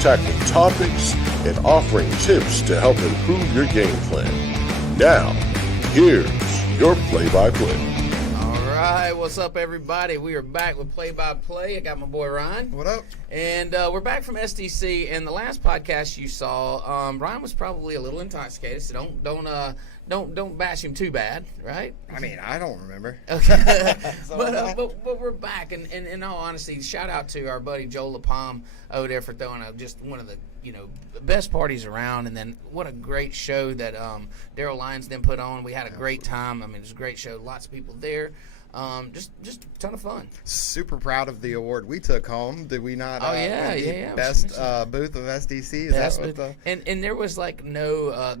tackling topics and offering tips to help improve your game plan. Now, here's your play-by-play. All right, what's up, everybody? We are back with play-by-play. I got my boy Ryan. What up? And we're back from SDC. And the last podcast you saw, Ryan was probably a little intoxicated, so don't bash him too bad, right? I mean, I don't remember. Okay. but we're back, and in all honesty, shout out to our buddy Joel LaPalm over there for throwing just one of the best parties around. And then what a great show that Daryl Lyons then put on. We had a great time. I mean, it was a great show. Lots of people there. Just a ton of fun. Super proud of the award we took home. Did we not? Yeah. Best booth of SDC. Is best that what and there was like no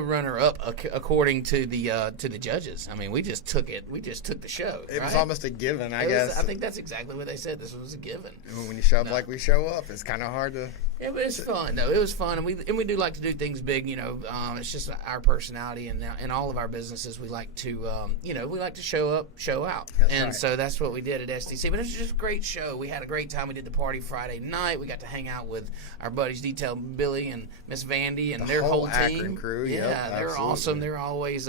runner up according to the judges. I mean, we just took it. We just took the show. It was almost a given, I guess. I think that's exactly what they said. This was a given. When you show up like we show up, it's kind of hard to. Yeah, but it's fun though. It was fun, and we do like to do things big. It's just our personality, and in all of our businesses, we like to we like to show up, show out, So that's what we did at SDC. But it was just a great show. We had a great time. We did the party Friday night. We got to hang out with our buddies, Detail Billy and Miss Vandy, and their whole team. Akron crew. Yeah, they're awesome. They're always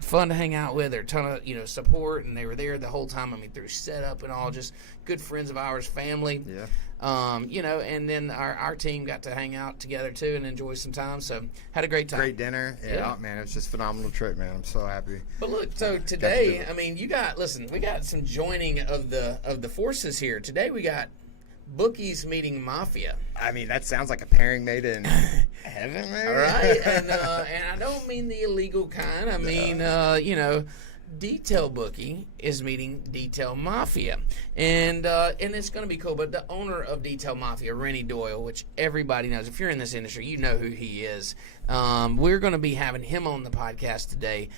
fun to hang out with. They're a ton of support, and they were there the whole time. I mean, through setup and all, just good friends of ours, family. Yeah. And then our team got to hang out together too and enjoy some time. So had a great time. Great dinner. Yeah, man, it was just a phenomenal trip, man. I'm so happy. But look, so today, I mean, we got some joining of the forces here. Today we got Bookie's meeting Mafia. I mean, that sounds like a pairing made in heaven, man. All right, and I don't mean the illegal kind. I mean, Detail Bookie is meeting Detail Mafia, and it's going to be cool. But the owner of Detail Mafia, Renny Doyle, which everybody knows, if you're in this industry, you know who he is. We're going to be having him on the podcast today,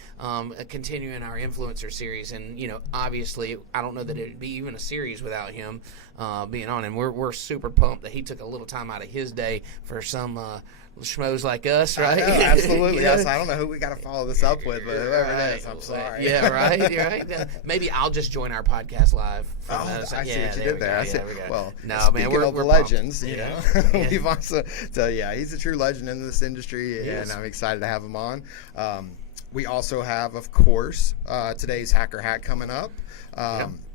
continuing our influencer series. And obviously, I don't know that it'd be even a series without him being on. And we're super pumped that he took a little time out of his day for some schmoes like us, right? I know, absolutely. Yes, I don't know who we got to follow this up with, but whoever it is, I'm sorry. Yeah, right. You're right. Maybe I'll just join our podcast live. I see what you did there. Well, no, speaking man, of the legends, pumped. we've also he's a true legend in this industry, and I'm excited to have him on. We also have, of course, today's Hacker Hack coming up.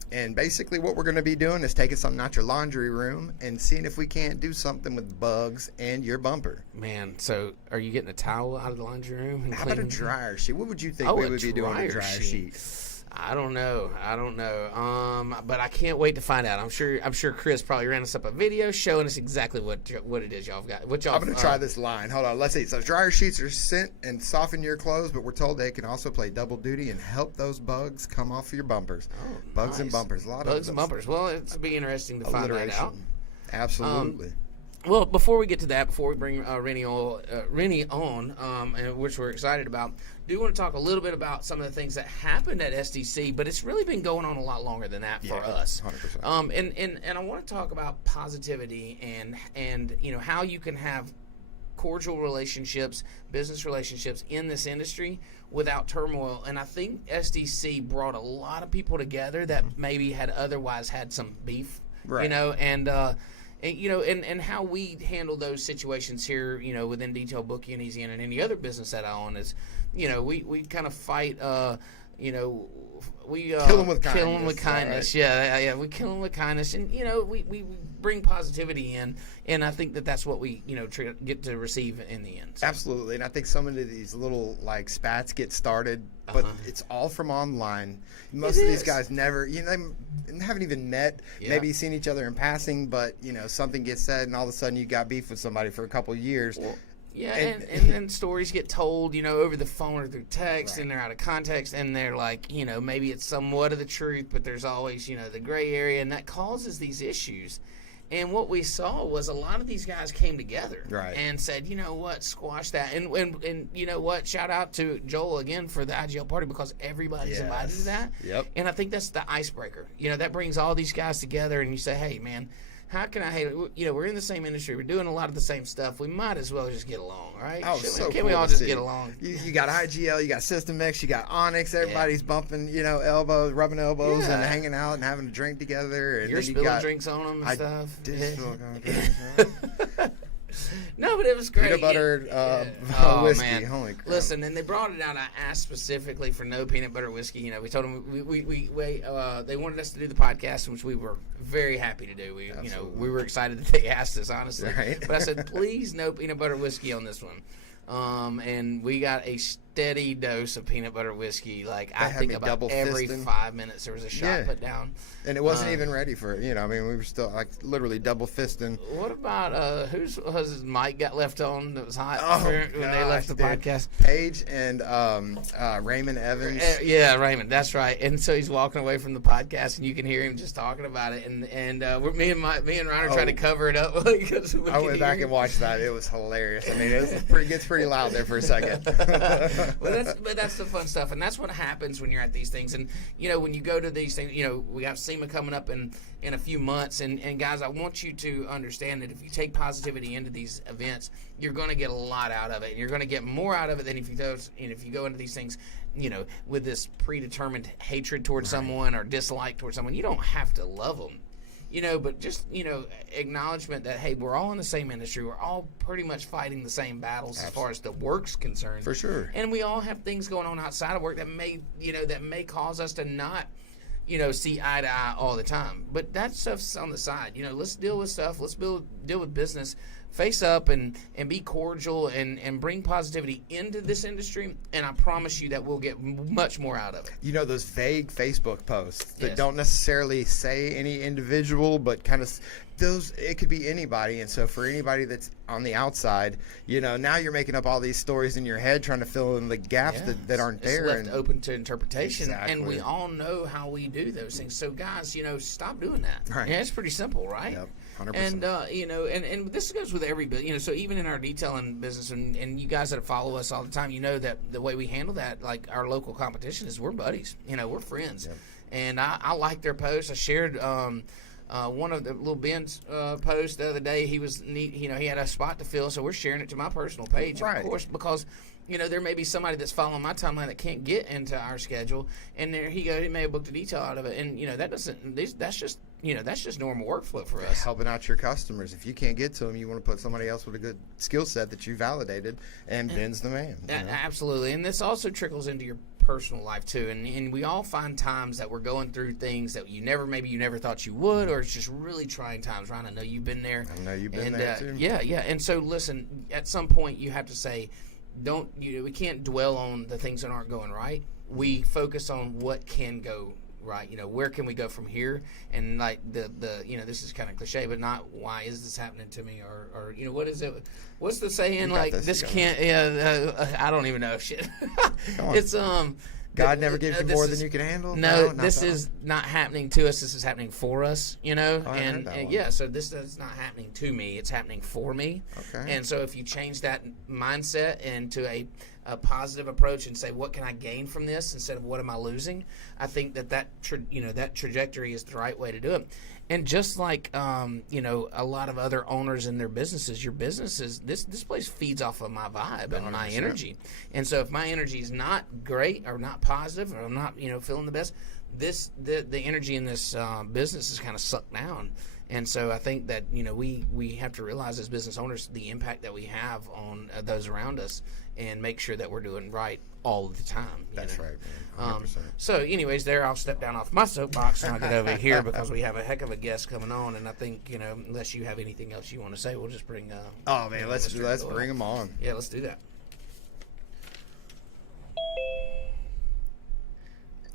And basically what we're going to be doing is taking something out your laundry room and seeing if we can't do something with bugs and your bumper. Man, so are you getting a towel out of the laundry room? And how about a dryer sheet? What would you think we would be doing with a dryer sheet? I don't know. But I can't wait to find out. I'm sure Chris probably ran us up a video showing us exactly what it is y'all got. I'm going to try this line. Hold on. Let's see. So dryer sheets are scent and soften your clothes, but we're told they can also play double duty and help those bugs come off of your bumpers. Oh, bugs nice. And bumpers. A lot bugs of those. And bumpers. Well, it's be interesting to find that out. Absolutely. Well, before we get to that, before we bring Renny on, which we're excited about, do want to talk a little bit about some of the things that happened at SDC, but it's really been going on a lot longer than that for us. 100%. And I want to talk about positivity and how you can have cordial relationships, business relationships in this industry without turmoil. And I think SDC brought a lot of people together that maybe had otherwise had some beef, right. And how we handle those situations here, within Detail Bookie and Easy and any other business that I own is, we kind of fight, we kill them with kindness. Right. Yeah, we kill them with kindness, and we bring positivity in, and I think that's what we get to receive in the end. So. Absolutely, and I think some of these little spats get started, but it's all from online. Most of these guys never, they haven't even met. Yeah. Maybe seen each other in passing, but something gets said, and all of a sudden you got beef with somebody for a couple of years. Well, yeah, and then stories get told, over the phone or through text, right. And they're out of context, and they're like, maybe it's somewhat of the truth, but there's always, the gray area, and that causes these issues. And what we saw was a lot of these guys came together and said, what, squash that. And you know what, shout out to Joel again for the IGL party because everybody's invited to that. Yep. And I think that's the icebreaker. That brings all these guys together, and you say, hey, man, how can I hate it? We're in the same industry. We're doing a lot of the same stuff. We might as well just get along, right? Oh, so Can cool we all just get along? You got IGL, you got System X, you got Onyx. Everybody's bumping, elbows, rubbing elbows, and hanging out and having a drink together. And You're then spilling drinks on them and stuff. Did spill drinks. it was great. Peanut butter Oh, whiskey. man. Holy crap. Listen, and they brought it out. I asked specifically for no peanut butter whiskey. You know, we told them they wanted us to do the podcast, which we were very happy to do. We were excited that they asked us, honestly. Right. But I said, please, no peanut butter whiskey on this one. And we got a steady dose of peanut butter whiskey. Like, I think about every 5 minutes there was a shot put down. And it wasn't even ready for it. You know, I mean, we were still like literally double fisting. What about whose mic got left on that was hot when they left the dude. podcast? Paige and Raymond Evans. Yeah, Raymond, that's right. And so he's walking away from the podcast, and you can hear him just talking about it. And me and Ryan are trying to cover it up because I went back and watched that. It was hilarious. I mean, it gets pretty loud there for a second. But that's the fun stuff, and that's what happens when you're at these things. And you know, when you go to these things, you know, we got SEMA coming up in a few months, and guys, I want you to understand that if you take positivity into these events, you're going to get a lot out of it, and you're going to get more out of it than if you go into these things, you know, with this predetermined hatred towards someone or dislike towards someone. You don't have to love them. You know, but just, you know, acknowledgement that, hey, we're all in the same industry. We're all pretty much fighting the same battles as far as the work's concerned. For sure. And we all have things going on outside of work that may cause us to not, you know, see eye to eye all the time. But that stuff's on the side. You know, let's deal with stuff. Let's deal with business. Face up and be cordial and bring positivity into this industry, and I promise you that we'll get much more out of it. You know, those vague Facebook posts that don't necessarily say any individual, but kind of it could be anybody. And so for anybody that's on the outside, you know, now you're making up all these stories in your head trying to fill in the gaps that aren't there. It's left open to interpretation. Exactly. And we all know how we do those things. So guys, you know, stop doing that. Right. Yeah, it's pretty simple, right? Yep. 100%. And you know, and this goes with every bit. You know, so even in our detailing business, and you guys that follow us all the time, you know that the way we handle that, like our local competition, is we're buddies. You know, we're friends. Yep. And I like their posts. I shared one of the little Ben's posts the other day. He was neat. You know, he had a spot to fill, so we're sharing it to my personal page, of course, because you know, there may be somebody that's following my timeline that can't get into our schedule, and there he may have booked a detail out of it, and you know that's just normal workflow for us. Helping out your customers. If you can't get to them, you want to put somebody else with a good skill set that you validated, and Ben's the man. Absolutely, and this also trickles into your personal life too, and we all find times that we're going through things that you never thought you would, or it's just really trying times. Ryan, I know you've been there. I know you've been there too. Yeah, and so listen, at some point you have to say, we can't dwell on the things that aren't going right. We focus on what can go right. You know, where can we go from here? And like the you know, this is kind of cliche, but not why is this happening to me, or you know, what is it? What's the saying? Like this can't. I don't even know shit. It's God never gives you more than you can handle. No, this is not happening to us. This is happening for us, you know. So this is not happening to me. It's happening for me. Okay. And so if you change that mindset into a positive approach and say, what can I gain from this instead of what am I losing? I think that trajectory is the right way to do it. And just like you know, a lot of other owners in their businesses, your businesses, this place feeds off of my vibe and my energy. And so if my energy is not great or not positive, or I'm not, you know, feeling the best, the energy in this business is kind of sucked down. And so I think that, you know, we have to realize as business owners the impact that we have on those around us, and make sure that we're doing right all the time. That's right, man. 100%. So anyways, I'll step down off my soapbox and I'll get over here because we have a heck of a guest coming on, and I think, you know, unless you have anything else you want to say, we'll just bring oh man, let's bring him on. Yeah, let's do that.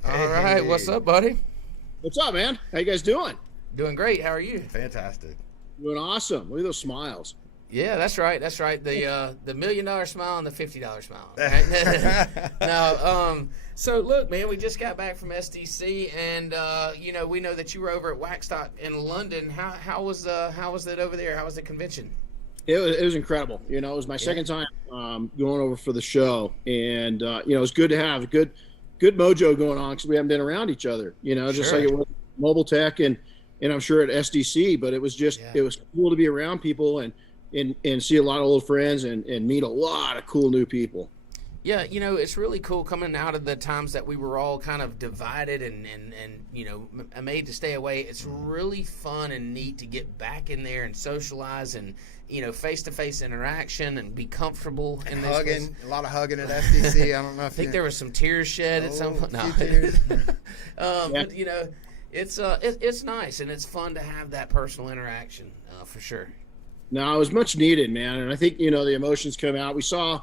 All right, what's up, buddy? What's up, man? How you guys doing? Doing great. How are you? Fantastic. Doing awesome. Look at those smiles. Yeah, that's right. That's right. The $1 million smile and the $50 smile. Right? No. So look, man, we just got back from SDC, and you know, we know that you were over at Waxstock in London. How was it over there? How was the convention? It was incredible. You know, it was my second time going over for the show, and you know, it was good to have a good mojo going on because we haven't been around each other. You know, just like it was Mobile Tech and I'm sure at SDC, but it was just it was cool to be around people and see a lot of old friends and meet a lot of cool new people. Yeah, you know, it's really cool coming out of the times that we were all kind of divided and you know, made to stay away. It's really fun and neat to get back in there and socialize and face-to-face interaction and be comfortable in this Hugging, place. a lot of hugging at FTC. I don't know if I think there was some tears shed at some point. No. But it's nice, and it's fun to have that personal interaction for sure. No, it was much needed, man. And I think, the emotions come out. We saw,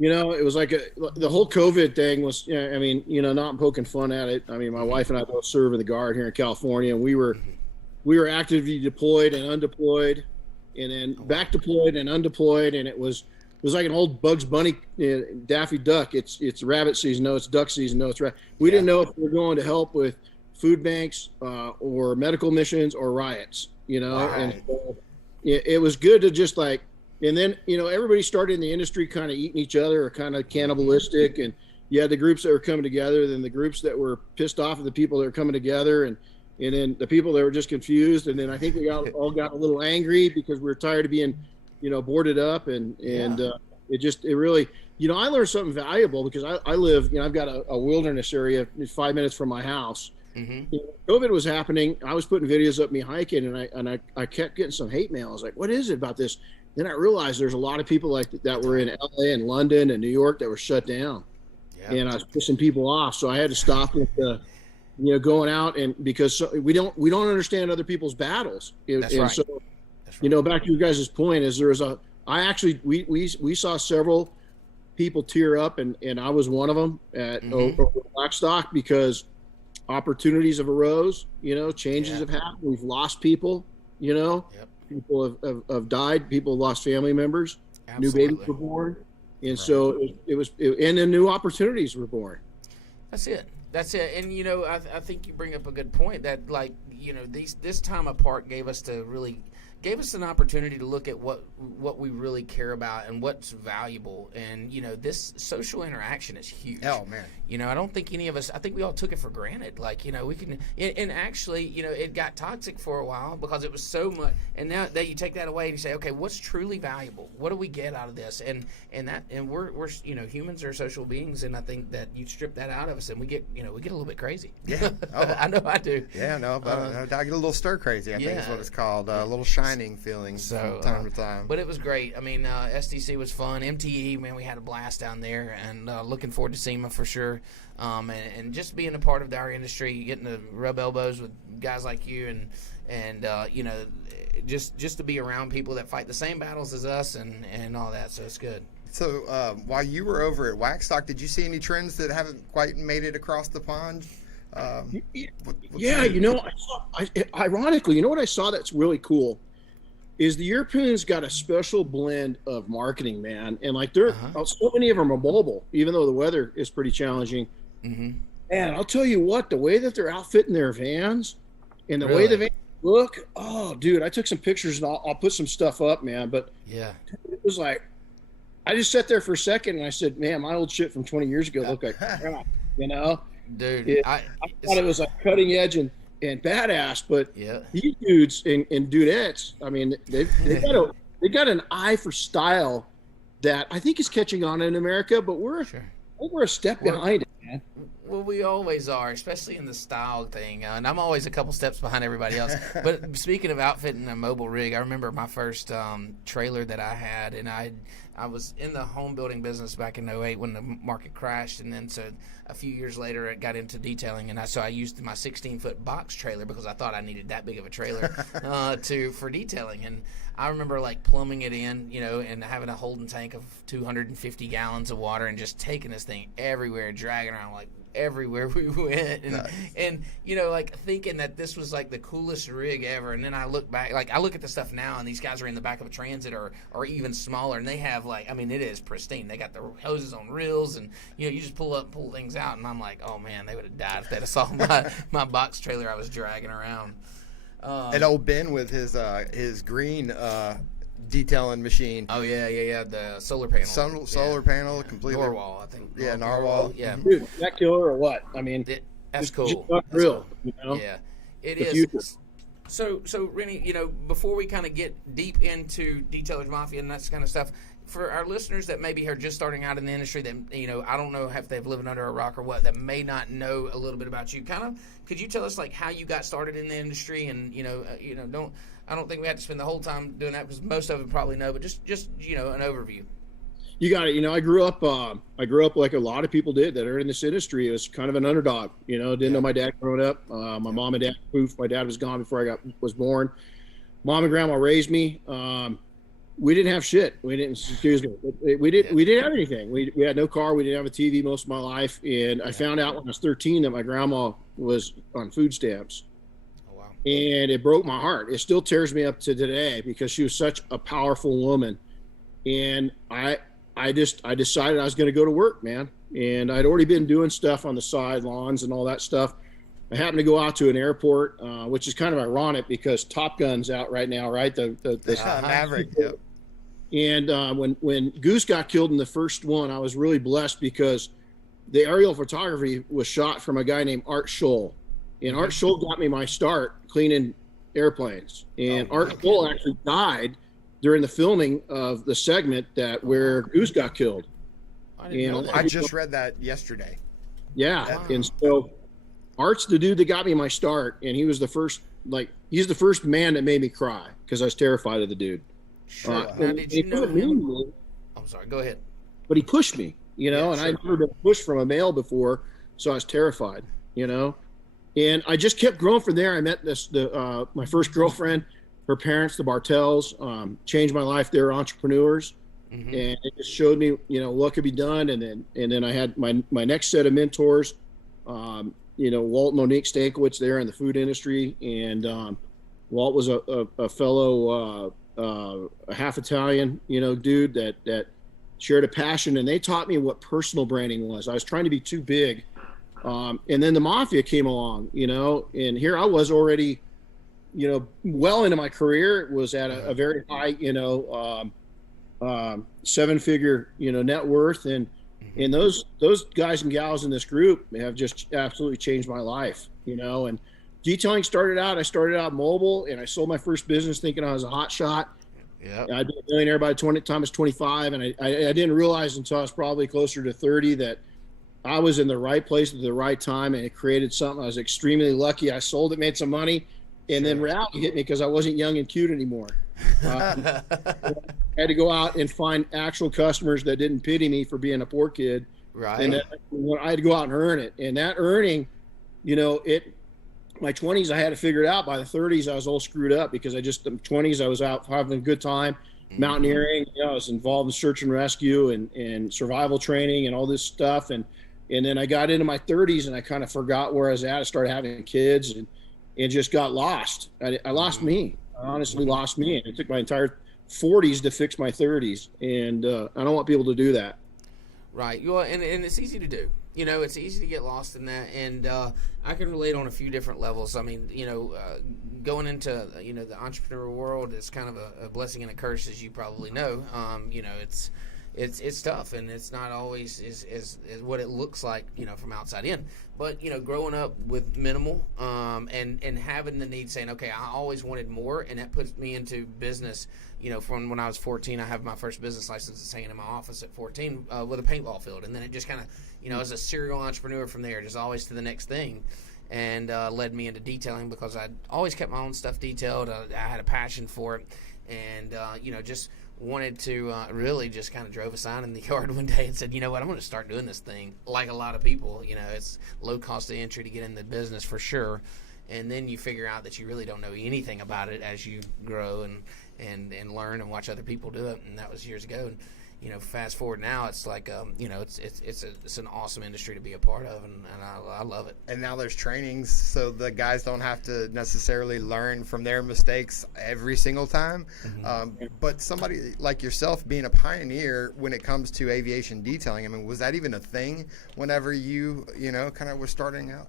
it was like the whole COVID thing was, not poking fun at it. I mean, my wife and I both serve in the Guard here in California, and we were actively deployed and undeployed, and then back deployed and undeployed. And it was like an old Bugs Bunny, Daffy Duck. It's rabbit season. No, it's duck season. No, it's rat. We didn't know if we were going to help with food banks or medical missions or riots, Right. And so it was good to just and then, everybody started in the industry kind of eating each other or kind of cannibalistic. And you had the groups that were coming together, then the groups that were pissed off at the people that were coming together, and then the people that were just confused. And then I think we all got a little angry because we were tired of being, boarded up. And it really, I learned something valuable because I live, I've got a wilderness area 5 minutes from my house. Mm-hmm. COVID was happening. I was putting videos up me hiking, and I kept getting some hate mail. I was like, what is it about this? Then I realized there's a lot of people like that were in LA and London and New York that were shut down. Yeah. And I was pissing people off. So I had to stop with going out, and because we don't understand other people's battles. That's and right. So, That's right. Back to your guys' point is we saw several people tear up, and I was one of them at over Blackstock because opportunities have arose, changes have happened. We've lost people, Yep. people have died. People have lost family members. Absolutely. New babies were born. And so and then new opportunities were born. That's it. And, I think you bring up a good point that, this time apart gave us an opportunity to look at what we really care about and what's valuable. And, this social interaction is huge. Oh, man. I don't think any of us, I think we all took it for granted. We can, and actually, it got toxic for a while because it was so much. And now that you take that away and you say, okay, what's truly valuable? What do we get out of this? And we're humans are social beings. And I think that you strip that out of us and we get a little bit crazy. Yeah. Oh. I know I do. Yeah, no, but I get a little stir crazy, I think is what it's called. A little shining feeling from time to time. But it was great. I mean, SDC was fun. MTE, man, we had a blast down there, and looking forward to SEMA for sure. And just being a part of our industry, getting to rub elbows with guys like you, and just to be around people that fight the same battles as us, and all that. So it's good. So while you were over at Waxstock, did you see any trends that haven't quite made it across the pond? Ironically, what I saw that's really cool is the Europeans got a special blend of marketing, man. And so many of them are mobile, even though the weather is pretty challenging. Mm-hmm. And I'll tell you what, the way that they're outfitting their vans and the way the vans look, oh, dude, I took some pictures and I'll put some stuff up, man. But yeah, it was like, I just sat there for a second and I said, man, my old shit from 20 years ago looked like crap, Dude, I thought it was like cutting edge and badass, but yeah, these dudes and dudettes, I mean, they got an eye for style that I think is catching on in America, but we're a step behind it, man. Well, we always are, especially in the style thing, and I'm always a couple steps behind everybody else. But speaking of outfitting a mobile rig, I remember my first trailer that I had, and I was in the home building business back in 2008 when the market crashed, and then so a few years later it got into detailing, and so I used my 16-foot box trailer because I thought I needed that big of a trailer for detailing. And I remember plumbing it in, and having a holding tank of 250 gallons of water and just taking this thing everywhere, dragging around everywhere we went, and thinking that this was the coolest rig ever. And then I look back, I look at the stuff now, and these guys are in the back of a Transit or even smaller, and they have it is pristine. They got the hoses on reels, and you just pull things out, and I'm like, oh man, they would have died if they'd have saw my box trailer I was dragging around. And old Ben with his green detailing machine. Oh yeah, the solar panel. Solar panel, completely. Narwhal, I think. Yeah, Narwhal. Yeah. Dude, that killer or what? I mean, that's cool. Real, Yeah, it is. So Renny, before we kind of get deep into Detailers Mafia and that kind of stuff, for our listeners that maybe are just starting out in the industry, that I don't know if they've lived under a rock or what, that may not know a little bit about you, could you tell us how you got started in the industry, and I don't think we had to spend the whole time doing that because most of it probably know, but just an overview. You got it. I grew up like a lot of people did that are in this industry as kind of an underdog. Didn't know my dad growing up. My mom and dad, poof, my dad was gone before I was born. Mom and grandma raised me. We didn't have shit. We didn't have anything. We had no car. We didn't have a TV most of my life. And I found out when I was 13 that my grandma was on food stamps. Oh, wow. And it broke my heart. It still tears me up to today because she was such a powerful woman. And I decided I was going to go to work, man. And I'd already been doing stuff on the sidelines and all that stuff. I happened to go out to an airport, which is kind of ironic because Top Gun's out right now, right? The Maverick. Yep. And when Goose got killed in the first one, I was really blessed because the aerial photography was shot from a guy named Art Scholl. And Art Scholl got me my start cleaning airplanes. And Art Scholl actually died during the filming of the segment where Goose got killed. I just read that yesterday. Yeah. Wow. And so Art's the dude that got me my start, and he was he's the first man that made me cry because I was terrified of the dude. Sure. Now, did you know him? I'm sorry, go ahead. But he pushed me, and I'd never been pushed from a male before, so I was terrified, and I just kept growing from there. I met my first girlfriend, her parents, the Bartels, changed my life. They're entrepreneurs. Mm-hmm. And it just showed me, what could be done. And then I had my next set of mentors, Walt and Monique Stankiewicz there in the food industry. And Walt was a fellow, a half Italian, dude that shared a passion. And they taught me what personal branding was. I was trying to be too big. And then the mafia came along, and here I was already, well into my career. It was at a very high, 7-figure, net worth. And those guys and gals in this group have just absolutely changed my life, and detailing I started out mobile, and I sold my first business thinking I was a hot shot. Yeah. I'd be a millionaire by the time I was 25. And I didn't realize until I was probably closer to 30 that I was in the right place at the right time, and it created something. I was extremely lucky. I sold it, made some money. And then reality hit me because I wasn't young and cute anymore. I had to go out and find actual customers that didn't pity me for being a poor kid. Right. And I had to go out and earn it. And that earning, my 20s, I had to figure it out. By the 30s, I was all screwed up because the 20s, I was out having a good time, mountaineering. I was involved in search and rescue and survival training and all this stuff. And then I got into my 30s and I kind of forgot where I was at. I started having kids and just got lost. I lost me. I honestly lost me. And it took my entire 40s to fix my 30s. And I don't want people to do that. Right. Well, and it's easy to do. It's easy to get lost in that. And I can relate on a few different levels. I mean, going into, the entrepreneur world is kind of a blessing and a curse, as you probably know. It's tough, and it's not always is what it looks like, from outside in. But growing up with minimal, and having the need, saying, okay, I always wanted more, and that puts me into business. From when I was 14, I have my first business license that's hanging in my office at 14 with a paintball field, and then it just kind of, as a serial entrepreneur from there, just always to the next thing, and led me into detailing because I'd always kept my own stuff detailed. I had a passion for it, and just wanted to really just kind of drove a sign in the yard one day and said, I'm going to start doing this thing. Like a lot of people, it's low cost of entry to get in the business for sure. And then you figure out that you really don't know anything about it as you grow and learn and watch other people do it. And that was years ago. And, fast forward now, it's like, it's an awesome industry to be a part of, and I love it. And now there's trainings, so the guys don't have to necessarily learn from their mistakes every single time. Mm-hmm. But somebody like yourself being a pioneer when it comes to aviation detailing, I mean, was that even a thing whenever you kind of were starting out?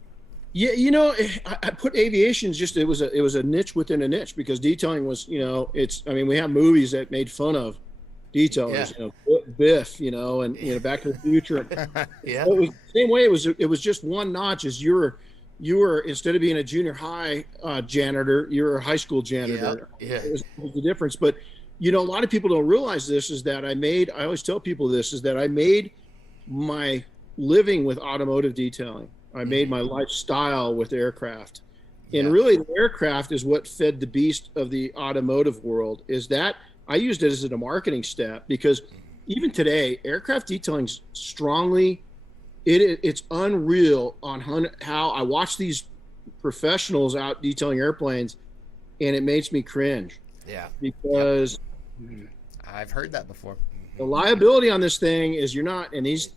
Yeah, I put aviation it was a niche within a niche because detailing was, we have movies that made fun of detailers, Biff, and Back to the Future. Yeah. It was the same way. It was just one notch as you were instead of being a junior high janitor, you were a high school janitor. Yeah. It was the difference. But a lot of people don't realize this is that I always tell people this is that I made my living with automotive detailing. I made my lifestyle with aircraft. And really, the aircraft is what fed the beast of the automotive world. Is that I used it as a marketing step, because even today, aircraft detailing strongly, it's unreal on how I watch these professionals out detailing airplanes, and it makes me cringe. Yeah. Because I've heard that before. the liability on this thing is you're not, and these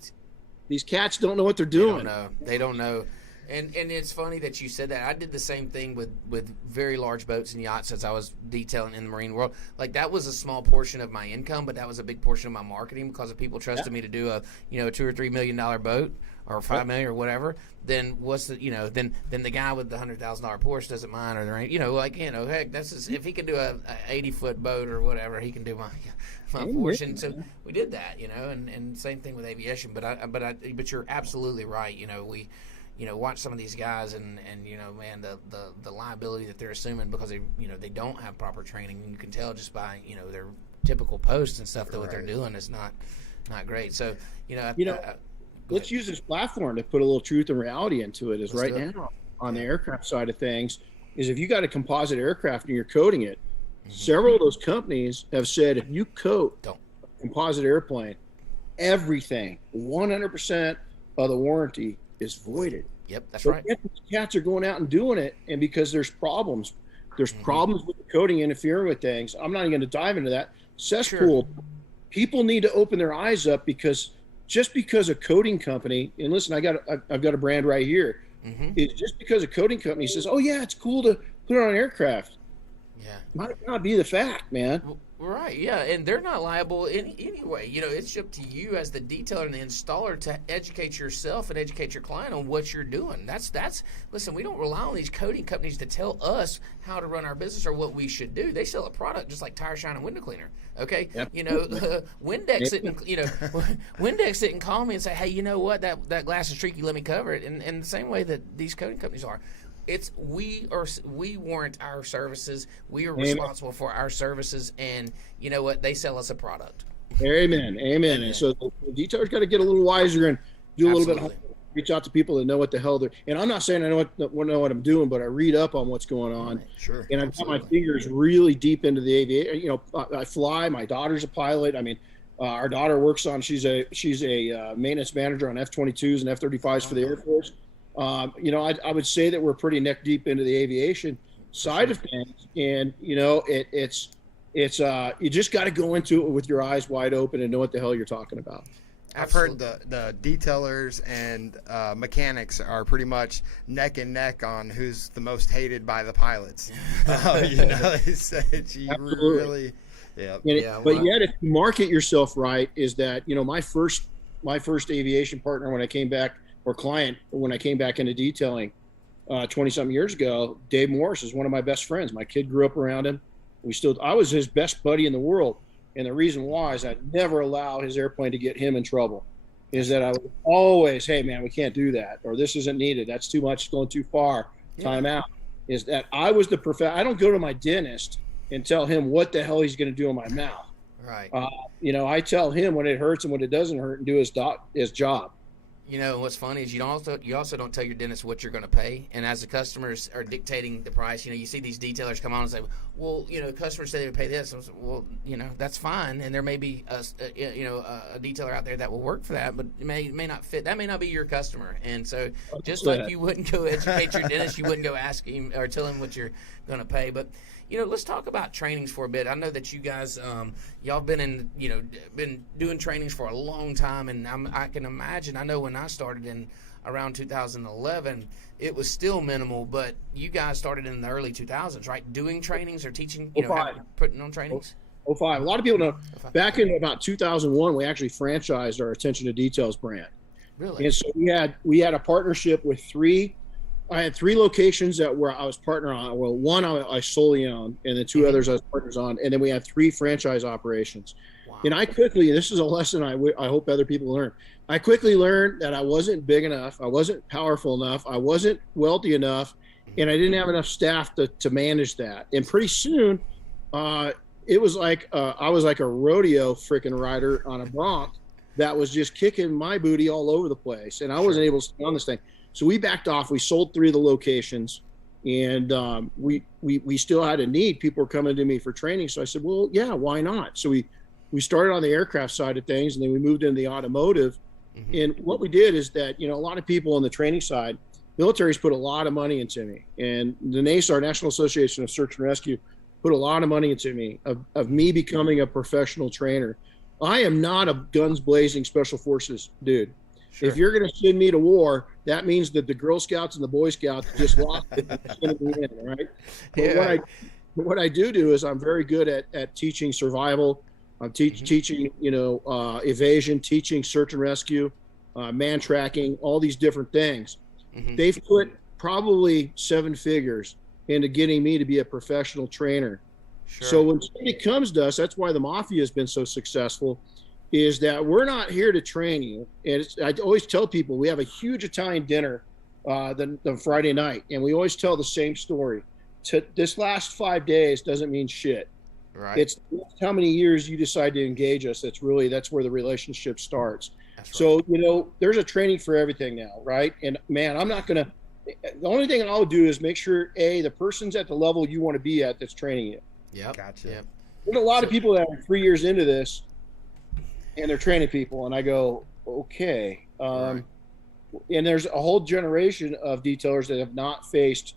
cats don't know what they're doing. They don't know. And it's funny that you said that. I did the same thing with very large boats and yachts as I was detailing in the marine world. Like, that was a small portion of my income, but that was a big portion of my marketing, because if people trusted me to do a $2 or $3 million boat, or $5 million or whatever, then what's the then the guy with the $100,000 Porsche doesn't mind, or there ain't heck, if he can do a 80-foot boat or whatever, he can do my Porsche. And so we did that, and same thing with aviation. But you're absolutely right. We watch some of these guys, and man, the liability that they're assuming because they don't have proper training. And you can tell just by their typical posts and stuff that what they're doing is not great. So let's use this platform to put a little truth and reality into it. Let's do now on the aircraft side of things, is if you got a composite aircraft and you're coating it, several of those companies have said, if you coat a composite airplane, everything 100% of the warranty is voided. Yep, that's right. These cats are going out and doing it, and because there's problems with the coating interfering with things. I'm not even going to dive into that. Cesspool. Sure. People need to open their eyes up, because just because a coating company, and listen, I've got a brand right here. It's just because a coating company says, oh yeah, it's cool to put it on an aircraft. Yeah, might not be the fact, man. Right, yeah, and they're not liable anyway. It's up to you as the detailer and the installer to educate yourself and educate your client on what you're doing. Listen, we don't rely on these coating companies to tell us how to run our business or what we should do. They sell a product just like tire shine and window cleaner. Okay, yep. Windex didn't call me and say, hey, you know what, that glass is streaky, let me cover it. And the same way that these coating companies are. We warrant our services. We are responsible for our services, and you know what? They sell us a product. Amen. And so the detailer's got to get a little wiser and do a little bit. Reach out to people that know what the hell they're. And I'm not saying I know what I'm doing, but I read up on what's going on. Sure. And I've got my fingers really deep into the aviation. I fly. My daughter's a pilot. I mean, our daughter works on. She's a maintenance manager on F-22s and F-35s for the Air Force. I would say that we're pretty neck deep into the aviation side of things, and it's you just got to go into it with your eyes wide open and know what the hell you're talking about. I've heard the detailers and mechanics are pretty much neck and neck on who's the most hated by the pilots. They said you really, But yet, if you market yourself right, is that my first aviation partner when I came back. Or client when I came back into detailing 20-something years ago, Dave Morris is one of my best friends. My kid grew up around him. I was his best buddy in the world. And the reason why is I'd never allow his airplane to get him in trouble. Is that I would always, hey man, we can't do that, or this isn't needed. That's too much, going too far. Time out. Is that I was the I don't go to my dentist and tell him what the hell he's going to do in my mouth. Right. I tell him when it hurts and when it doesn't hurt, and do his job. What's funny is you also don't tell your dentist what you're going to pay, and as the customers are dictating the price, you see these detailers come on and say, well, customers say they would pay this. I was, well, that's fine, and there may be a detailer out there that will work for that, but it may not fit. That may not be your customer, and so just like you wouldn't go educate your dentist, you wouldn't go ask him or tell him what you're going to pay, but. Let's talk about trainings for a bit. I know that you guys, y'all been doing trainings for a long time, and I can imagine. I know when I started in around 2011, it was still minimal, but you guys started in the early 2000s, right? Doing trainings or teaching, putting on trainings. 05. A lot of people know. Back in about 2001, we actually franchised our Attention to Details brand. Really? And so we had a partnership with I had 3 locations that were I was partner on. Well, one I solely owned, and then 2 others I was partners on, and then we had 3 franchise operations. Wow. And I quickly, this is a lesson I hope other people learn. I quickly learned that I wasn't big enough, I wasn't powerful enough, I wasn't wealthy enough, and I didn't have enough staff to manage that. And pretty soon, it was like I was like a rodeo freaking rider on a bronc that was just kicking my booty all over the place, and I wasn't able to stay on this thing. So we backed off. We sold 3 of the locations, and we still had a need. People were coming to me for training, so I said, well, yeah, why not? So we started on the aircraft side of things, and then we moved into the automotive. And what we did is that, a lot of people on the training side, military's put a lot of money into me, and the NASAR, National Association of Search and Rescue, put a lot of money into me of me becoming a professional trainer. I am not a guns blazing special forces dude. Sure. If you're going to send me to war, that means that the Girl Scouts and the Boy Scouts just lost it, right? But what I do is I'm very good at teaching survival. I'm teaching, evasion, teaching search and rescue, man tracking, all these different things. They've put probably 7 figures into getting me to be a professional trainer. Sure. So when somebody comes to us, that's why the Mafia has been so successful, is that we're not here to train you. And I always tell people we have a huge Italian dinner the Friday night, and we always tell the same story. This last 5 days doesn't mean shit. Right. It's how many years you decide to engage us. That's where the relationship starts. Right. So, there's a training for everything now, right? And man, the only thing I'll do is make sure, the person's at the level you want to be at that's training you. Yep. Gotcha. Yep. There's a lot of people that are 3 years into this and they're training people, and I go, okay. Right. And there's a whole generation of detailers that have not faced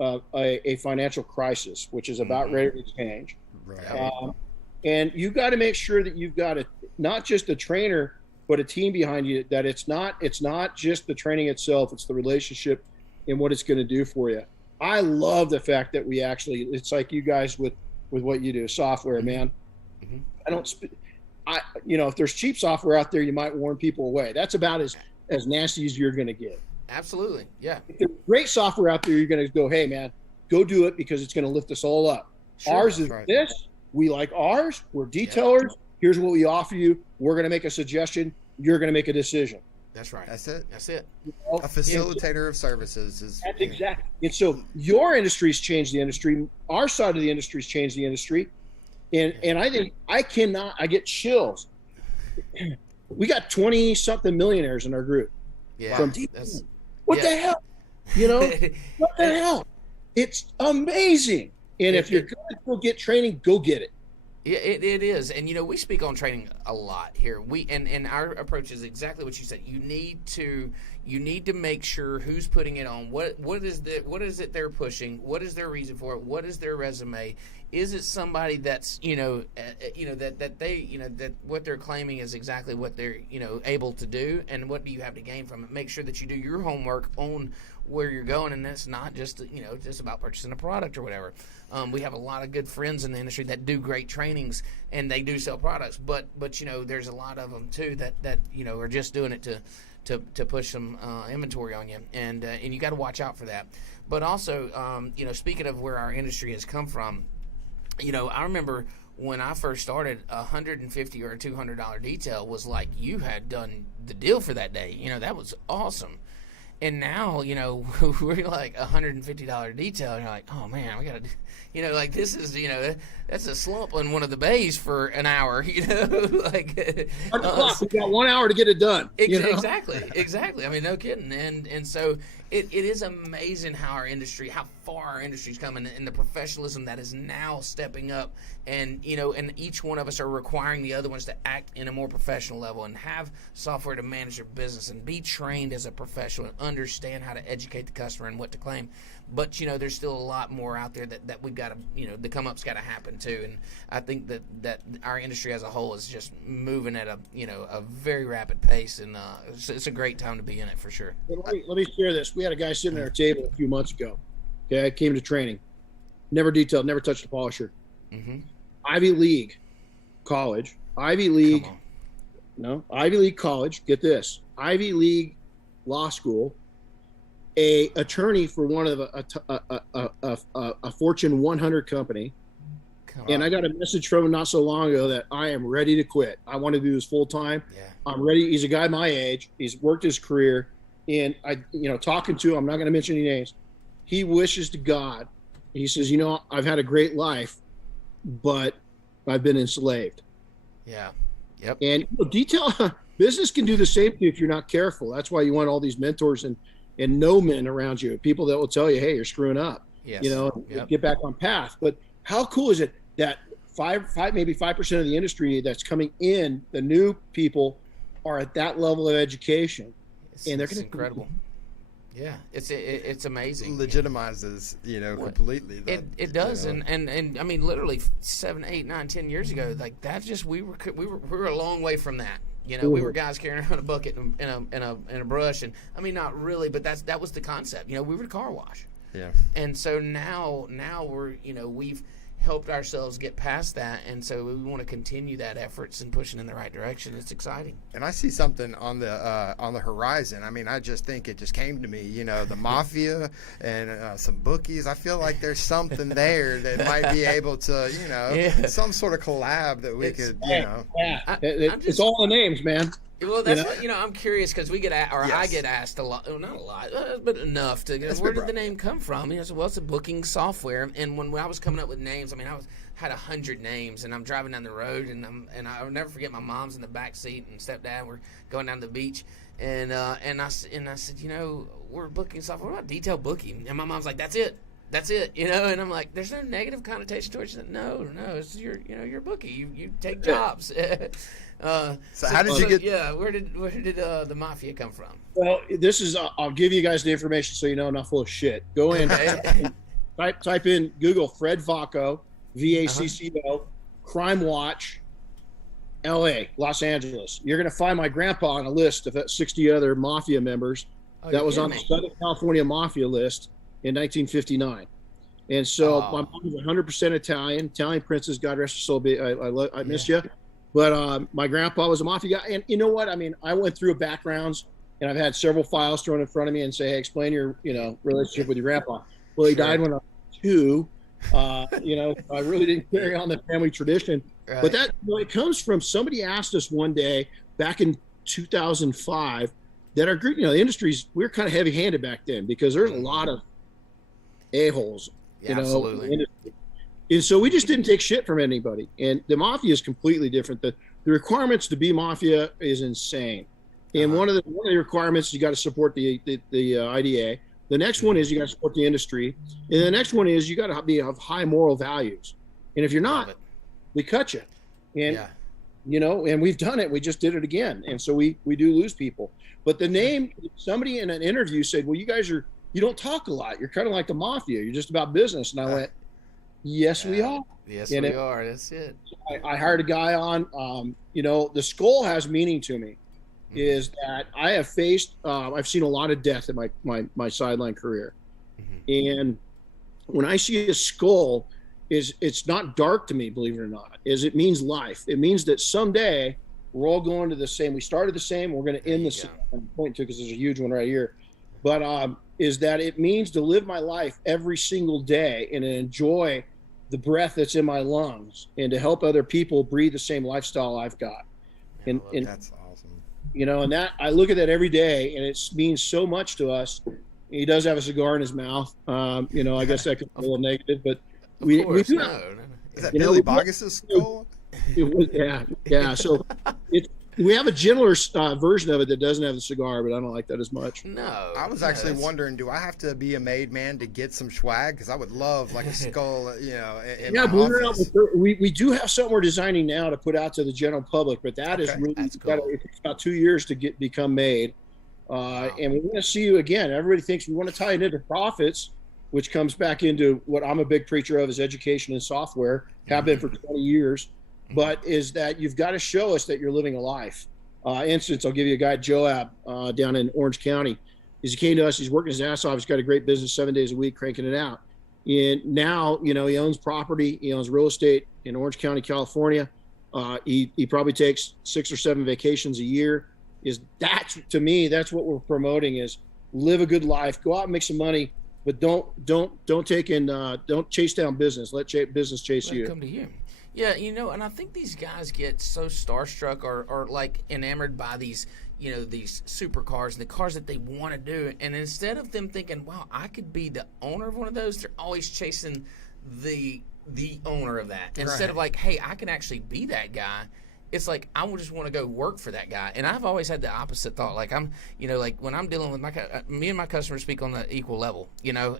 a financial crisis, which is about ready to change. Right. And you got to make sure that you've got not just a trainer, but a team behind you, that it's not just the training itself, it's the relationship and what it's going to do for you. I love the fact that it's like you guys with what you do, software, man. If there's cheap software out there, you might warn people away. That's about as nasty as you're going to get. Absolutely. Yeah. If there's great software out there, you're going to go, hey man, go do it because it's going to lift us all up. Sure, ours is right. This. We like ours. We're detailers. Yeah. Here's what we offer you. We're going to make a suggestion. You're going to make a decision. That's right. That's it. A facilitator of services is. That's exactly. And so your industry's changed the industry. Our side of the industry's changed the industry. And I think I get chills. We got 20 something millionaires in our group. Yeah. What the hell? What the hell? It's amazing. And if you're going to go get training, go get it. Yeah, it is. And, we speak on training a lot here. And our approach is exactly what you said. You need to make sure who's putting it on. What is it they're pushing? What is their reason for it? What is their resume? Is it somebody that's, that they, that what they're claiming is exactly what they're, able to do, and what do you have to gain from it? Make sure that you do your homework on where you're going, and it's not just, just about purchasing a product or whatever. We have a lot of good friends in the industry that do great trainings, and they do sell products, but there's a lot of them too that are just doing it to push some inventory on you, and you got to watch out for that. But also, speaking of where our industry has come from, I remember when I first started, $150 or $200 detail was like you had done the deal for that day. That was awesome. And now, we're like $150 detail, and you're like, oh man, we gotta, this is, that's a slump on one of the bays for an hour, we got 1 hour to get it done. Exactly. I mean, no kidding. And so it is amazing how far our industry's coming, and the professionalism that is now stepping up, and and each one of us are requiring the other ones to act in a more professional level and have software to manage their business and be trained as a professional and understand how to educate the customer and what to claim. But there's still a lot more out there that we've got to, the come up's got to happen too. And I think that our industry as a whole is just moving at a very rapid pace, and it's a great time to be in it for sure. Let me share this. We had a guy sitting at our table a few months ago. Okay, I came to training, never detailed, never touched a polisher. Ivy League college, Ivy League college. Get this, Ivy League law school. A attorney for one of a Fortune 100 company, and I got a message from him not so long ago that I am ready to quit. I want to do this full time. Yeah. I'm ready. He's a guy my age. He's worked his career, and talking to him, I'm not going to mention any names. He wishes to God. He says, I've had a great life, but I've been enslaved. Yeah. Yep. And detail business can do the same thing if you're not careful. That's why you want all these mentors and no men around you, people that will tell you, hey, you're screwing up. Yes. you know, Yep. get back on path. But how cool is it that maybe 5% of the industry that's coming in, the new people are at that level of education, and they're It's going to incredible. Yeah, it's amazing. Legitimizes, completely. It does, and I mean, literally 7, 8, 9, 10 years ago, like that's just we were a long way from that. We were guys carrying around a bucket and a brush, and I mean, not really, but that was the concept. We were the car wash. Yeah. And so now we're we've helped ourselves get past that, and so we want to continue that efforts and pushing in the right direction. It's exciting. And I see something on the horizon. I mean, I just think it just came to me. The mafia and some bookies. I feel like there's something there that might be able to, some sort of collab that we could, Yeah, it's all the names, man. Well, that's what, I'm curious because we get Yes. I get asked a lot, well, not a lot, but enough to where did the name come from? So, well, it's a booking software, and when I was coming up with names, I mean, had 100 names, and I'm driving down the road, and I'll never forget my mom's in the back seat and stepdad were going down to the beach, and I said, we're booking software. What about detail booking? And my mom's like, that's it. And I'm like, there's no negative connotation to it. She said, no, it's your bookie. You take jobs. So how did you get? Yeah, where did the mafia come from? Well, this is I'll give you guys the information so you know I'm not full of shit. Go in, type in Google Fred Vacco, VACCO, Crime Watch, L.A., Los Angeles. You're going to find my grandpa on a list of 60 other mafia members that was on the Southern California Mafia list in 1959. And so my mom is 100% Italian princess, God rest her soul. I miss you. But my grandpa was a mafia guy. And you know what? I mean, I went through backgrounds, and I've had several files thrown in front of me and say, hey, explain your relationship with your grandpa. Well, he died when I was 2. I really didn't carry on the family tradition. Right. But that it comes from somebody asked us one day back in 2005 that our group, the industries, we were kind of heavy-handed back then because there's a lot of a-holes, absolutely. in the industry. And so we just didn't take shit from anybody. And the mafia is completely different. The requirements to be mafia is insane. And one of the requirements, you got to support the IDA. The next one is you got to support the industry. And the next one is you got to have high moral values. And if you're not, we cut you. And, and we've done it. We just did it again. And so we do lose people. But the name, somebody in an interview said, well, you guys you don't talk a lot. You're kind of like the mafia. You're just about business. And I went, yes, we are. Yes, we are. That's it. I hired a guy on, the skull has meaning to me. Is that I have faced, I've seen a lot of death in my sideline career. And when I see a skull, it's not dark to me, believe it or not, it means life. It means that someday we're all going to the same, we started the same, we're going to end the same. I'm pointing to because there's a huge one right here. But is that it means to live my life every single day and enjoy the breath that's in my lungs and to help other people breathe the same lifestyle I've got. And that's awesome. And that I look at that every day, and it means so much to us. He does have a cigar in his mouth. I guess that could be a little negative, but we do. Is that Billy Bogus's skull? Yeah. So we have a gentler version of it that doesn't have the cigar, but I don't like that as much. No. I was actually wondering, do I have to be a made man to get some swag? Because I would love like a skull, in my office. We do have something we're designing now to put out to the general public, but that is really cool. It takes about 2 years to become made. And we want to see you again. Everybody thinks we want to tie it into profits, which comes back into what I'm a big preacher of is education and software, have been for 20 years. But is that you've got to show us that you're living a life. Instance, I'll give you a guy, Joab, down in Orange County. He came to us. He's working his ass off. He's got a great business 7 days a week, cranking it out. And now, he owns property. He owns real estate in Orange County, California. He probably takes 6 or 7 vacations a year. To me, that's what we're promoting is live a good life, go out and make some money, but don't chase down business. Let business chase you. Come to you. Yeah, and I think these guys get so starstruck or like enamored by these, these supercars and the cars that they want to do. And instead of them thinking, wow, I could be the owner of one of those, they're always chasing the owner of that. Instead of like, hey, I can actually be that guy it's like I would just want to go work for that guy. And I've always had the opposite thought. Like I'm, like when I'm dealing with me and my customers speak on the equal level,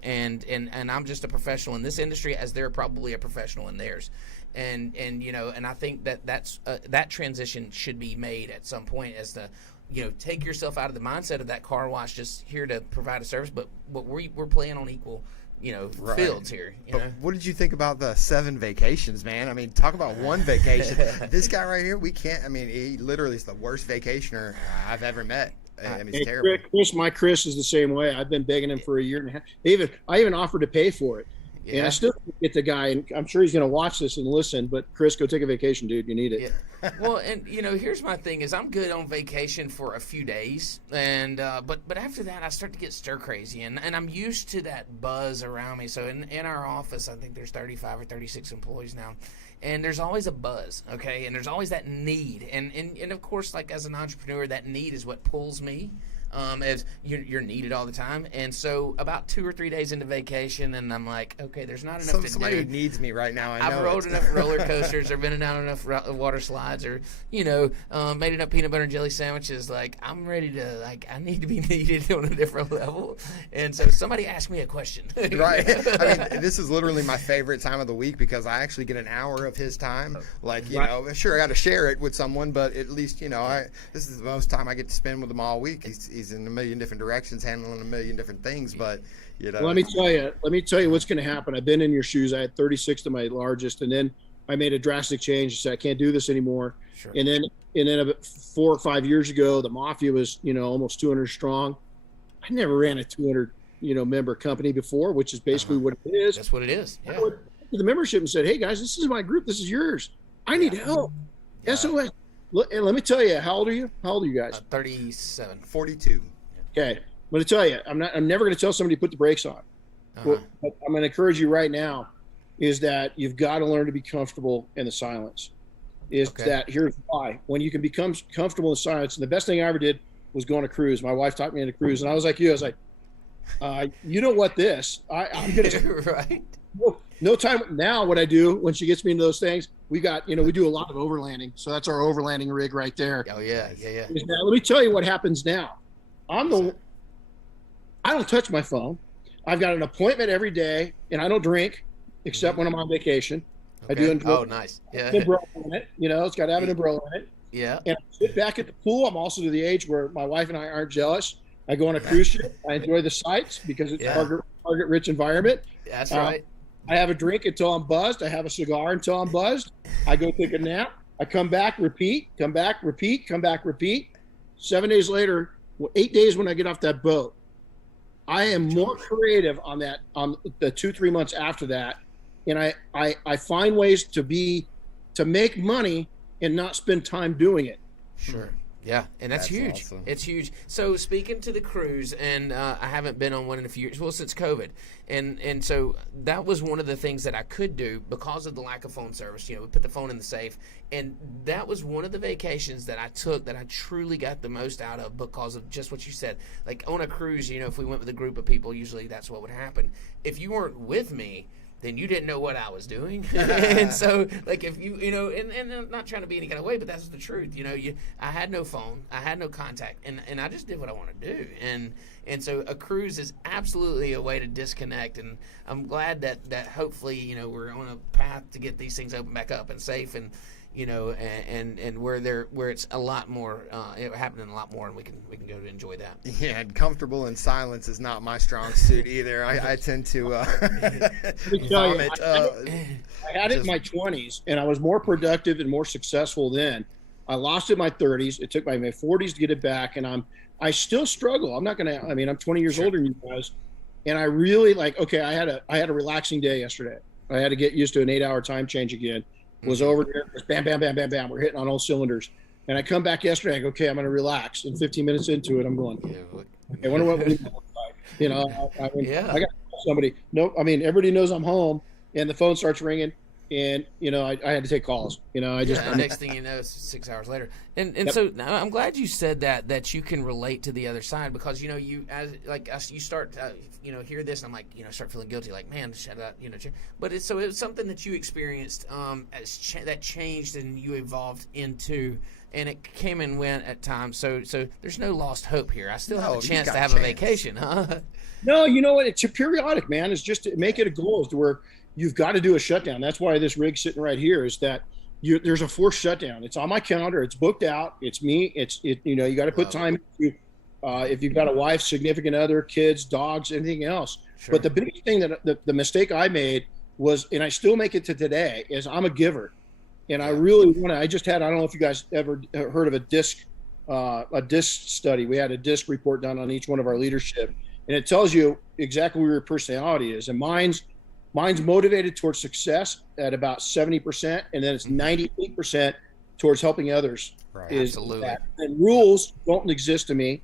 and I'm just a professional in this industry as they're probably a professional in theirs. And I think that transition should be made at some point as the, take yourself out of the mindset of that car wash just here to provide a service, but we're playing on equal, Right. fields here. But what did you think about the 7 vacations, man? I mean, talk about one vacation. This guy right here, he literally is the worst vacationer I've ever met. I mean, it's terrible. Chris is the same way. I've been begging him for a year and a half. I even offered to pay for it. Yeah. And I still get the guy, and I'm sure he's going to watch this and listen, but Chris, go take a vacation, dude. You need it. Yeah. Well, and, here's my thing is I'm good on vacation for a few days, and but after that I start to get stir crazy, and I'm used to that buzz around me. So in our office, I think there's 35 or 36 employees now, and there's always a buzz, okay? And there's always that need, and of course, like as an entrepreneur, that need is what pulls me. As you're needed all the time, and so about 2 or 3 days into vacation, and I'm like, okay, there's not enough to do. Somebody needs me right now. I've rode enough roller coasters, or been down enough water slides, or made enough peanut butter and jelly sandwiches. Like I'm ready to, I need to be needed on a different level. And so somebody asked me a question. Right. I mean, this is literally my favorite time of the week because I actually get an hour of his time. Sure, I got to share it with someone, but at least this is the most time I get to spend with him all week. He's in a million different directions, handling a million different things, but Let me tell you what's going to happen. I've been in your shoes. I had 36 to my largest, and then I made a drastic change. I said I can't do this anymore. Sure. And then about 4 or 5 years ago, the mafia was almost 200 strong. I never ran a 200 member company before, which is basically what it is. That's what it is. Yeah. I went to the membership and said, "Hey guys, this is my group. This is yours. I need help." Yeah. SOS. Look, and let me tell you, how old are you? How old are you guys? 37. 42. Okay, I'm going to tell you, I'm never going to tell somebody to put the brakes on. What I'm going to encourage you right now is that you've got to learn to be comfortable in the silence. Here's why. When you can become comfortable in silence, and the best thing I ever did was go on a cruise. My wife talked me into a cruise, and I was like you. I was like, you know what? I'm going to right. No time now. What I do when she gets me into those things, we do a lot of overlanding. So that's our overlanding rig right there. Oh yeah. Now, let me tell you what happens now. I don't touch my phone. I've got an appointment every day, and I don't drink except when I'm on vacation. Okay. I do enjoy. Oh, nice. Yeah. Umbrella in it. It's got to have an umbrella in it. Yeah. And I sit back at the pool. I'm also to the age where my wife and I aren't jealous. I go on a cruise ship. I enjoy the sights because it's a target-rich environment. That's right. I have a drink until I'm buzzed. I have a cigar until I'm buzzed. I go take a nap. I come back, repeat, come back, repeat, come back, repeat. 7 days later, 8 days when I get off that boat, I am more creative on the 2-3 months after that. And I find ways to make money and not spend time doing it. Sure. Yeah, and that's huge. Awesome. It's huge. So speaking to the cruise, and I haven't been on one in a few years, well, since COVID, and so that was one of the things that I could do because of the lack of phone service. We put the phone in the safe, and that was one of the vacations that I took that I truly got the most out of because of just what you said. Like on a cruise, if we went with a group of people, usually that's what would happen. If you weren't with me, then you didn't know what I was doing. And so, like, if and I'm not trying to be any kind of way, but that's the truth. I had no phone, I had no contact, and I just did what I want to do. And so a cruise is absolutely a way to disconnect, and I'm glad that hopefully, we're on a path to get these things open back up and safe, and and where it's a lot more happening a lot more, and we can go to enjoy that. Yeah, and comfortable in silence is not my strong suit either. I tend to vomit. I had it in my 20s, and I was more productive and more successful then. I lost it in my 30s. It took my 40s to get it back, and I still struggle. I'm 20 years older than you guys, and I really I had a relaxing day yesterday. I had to get used to an 8-hour time change again. Was over there, bam, bam, bam, bam, bam. We're hitting on all cylinders. And I come back yesterday. I go, okay, I'm going to relax. And 15 minutes into it, I'm going, okay, I wonder what we look like. I got somebody. No, everybody knows I'm home, and the phone starts ringing. and I had to take calls. I just next thing you know, it's 6 hours later. And so now I'm glad you said that you can relate to the other side, because you as like us, you start hear this and I'm like, start feeling guilty, like, man, shut up, but it's something that you experienced that changed and you evolved into, and it came and went at times. So there's no lost hope here. I still have a chance to have a vacation, huh? No, you know what? It's a periodic, man. It's just to make it a goal, is to where you've got to do a shutdown. That's why this rig's sitting right here, is that there's a forced shutdown. It's on my calendar. It's booked out. It's me. You got to put time into, if you've got a wife, significant other, kids, dogs, anything else. Sure. But the biggest thing that the mistake I made was, and I still make it to today, is I'm a giver. And I really want to, I don't know if you guys ever heard of a DISC study. We had a DISC report done on each one of our leadership, and it tells you exactly where your personality is. And mine's motivated towards success at about 70%, and then it's 98% towards helping others. Right. Absolutely. And rules don't exist to me,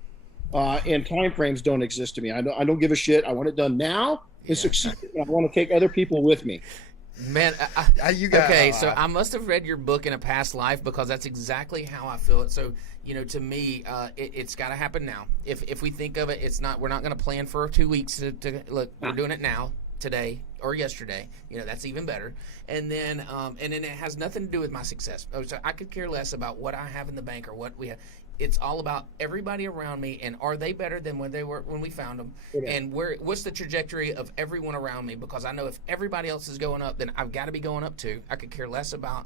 and time frames don't exist to me. I don't give a shit. I want it done now and succeed. And I want to take other people with me. Man, so I must have read your book in a past life, because that's exactly how I feel it. So, to me, it's got to happen now. If we think of it, we're not going to plan for 2 weeks to look. We're doing it now, today or yesterday. That's even better. And then it has nothing to do with my success. So I could care less about what I have in the bank or what we have. It's all about everybody around me, and are they better than when we found them? Yeah. And what's the trajectory of everyone around me? Because I know if everybody else is going up, then I've got to be going up too. I could care less about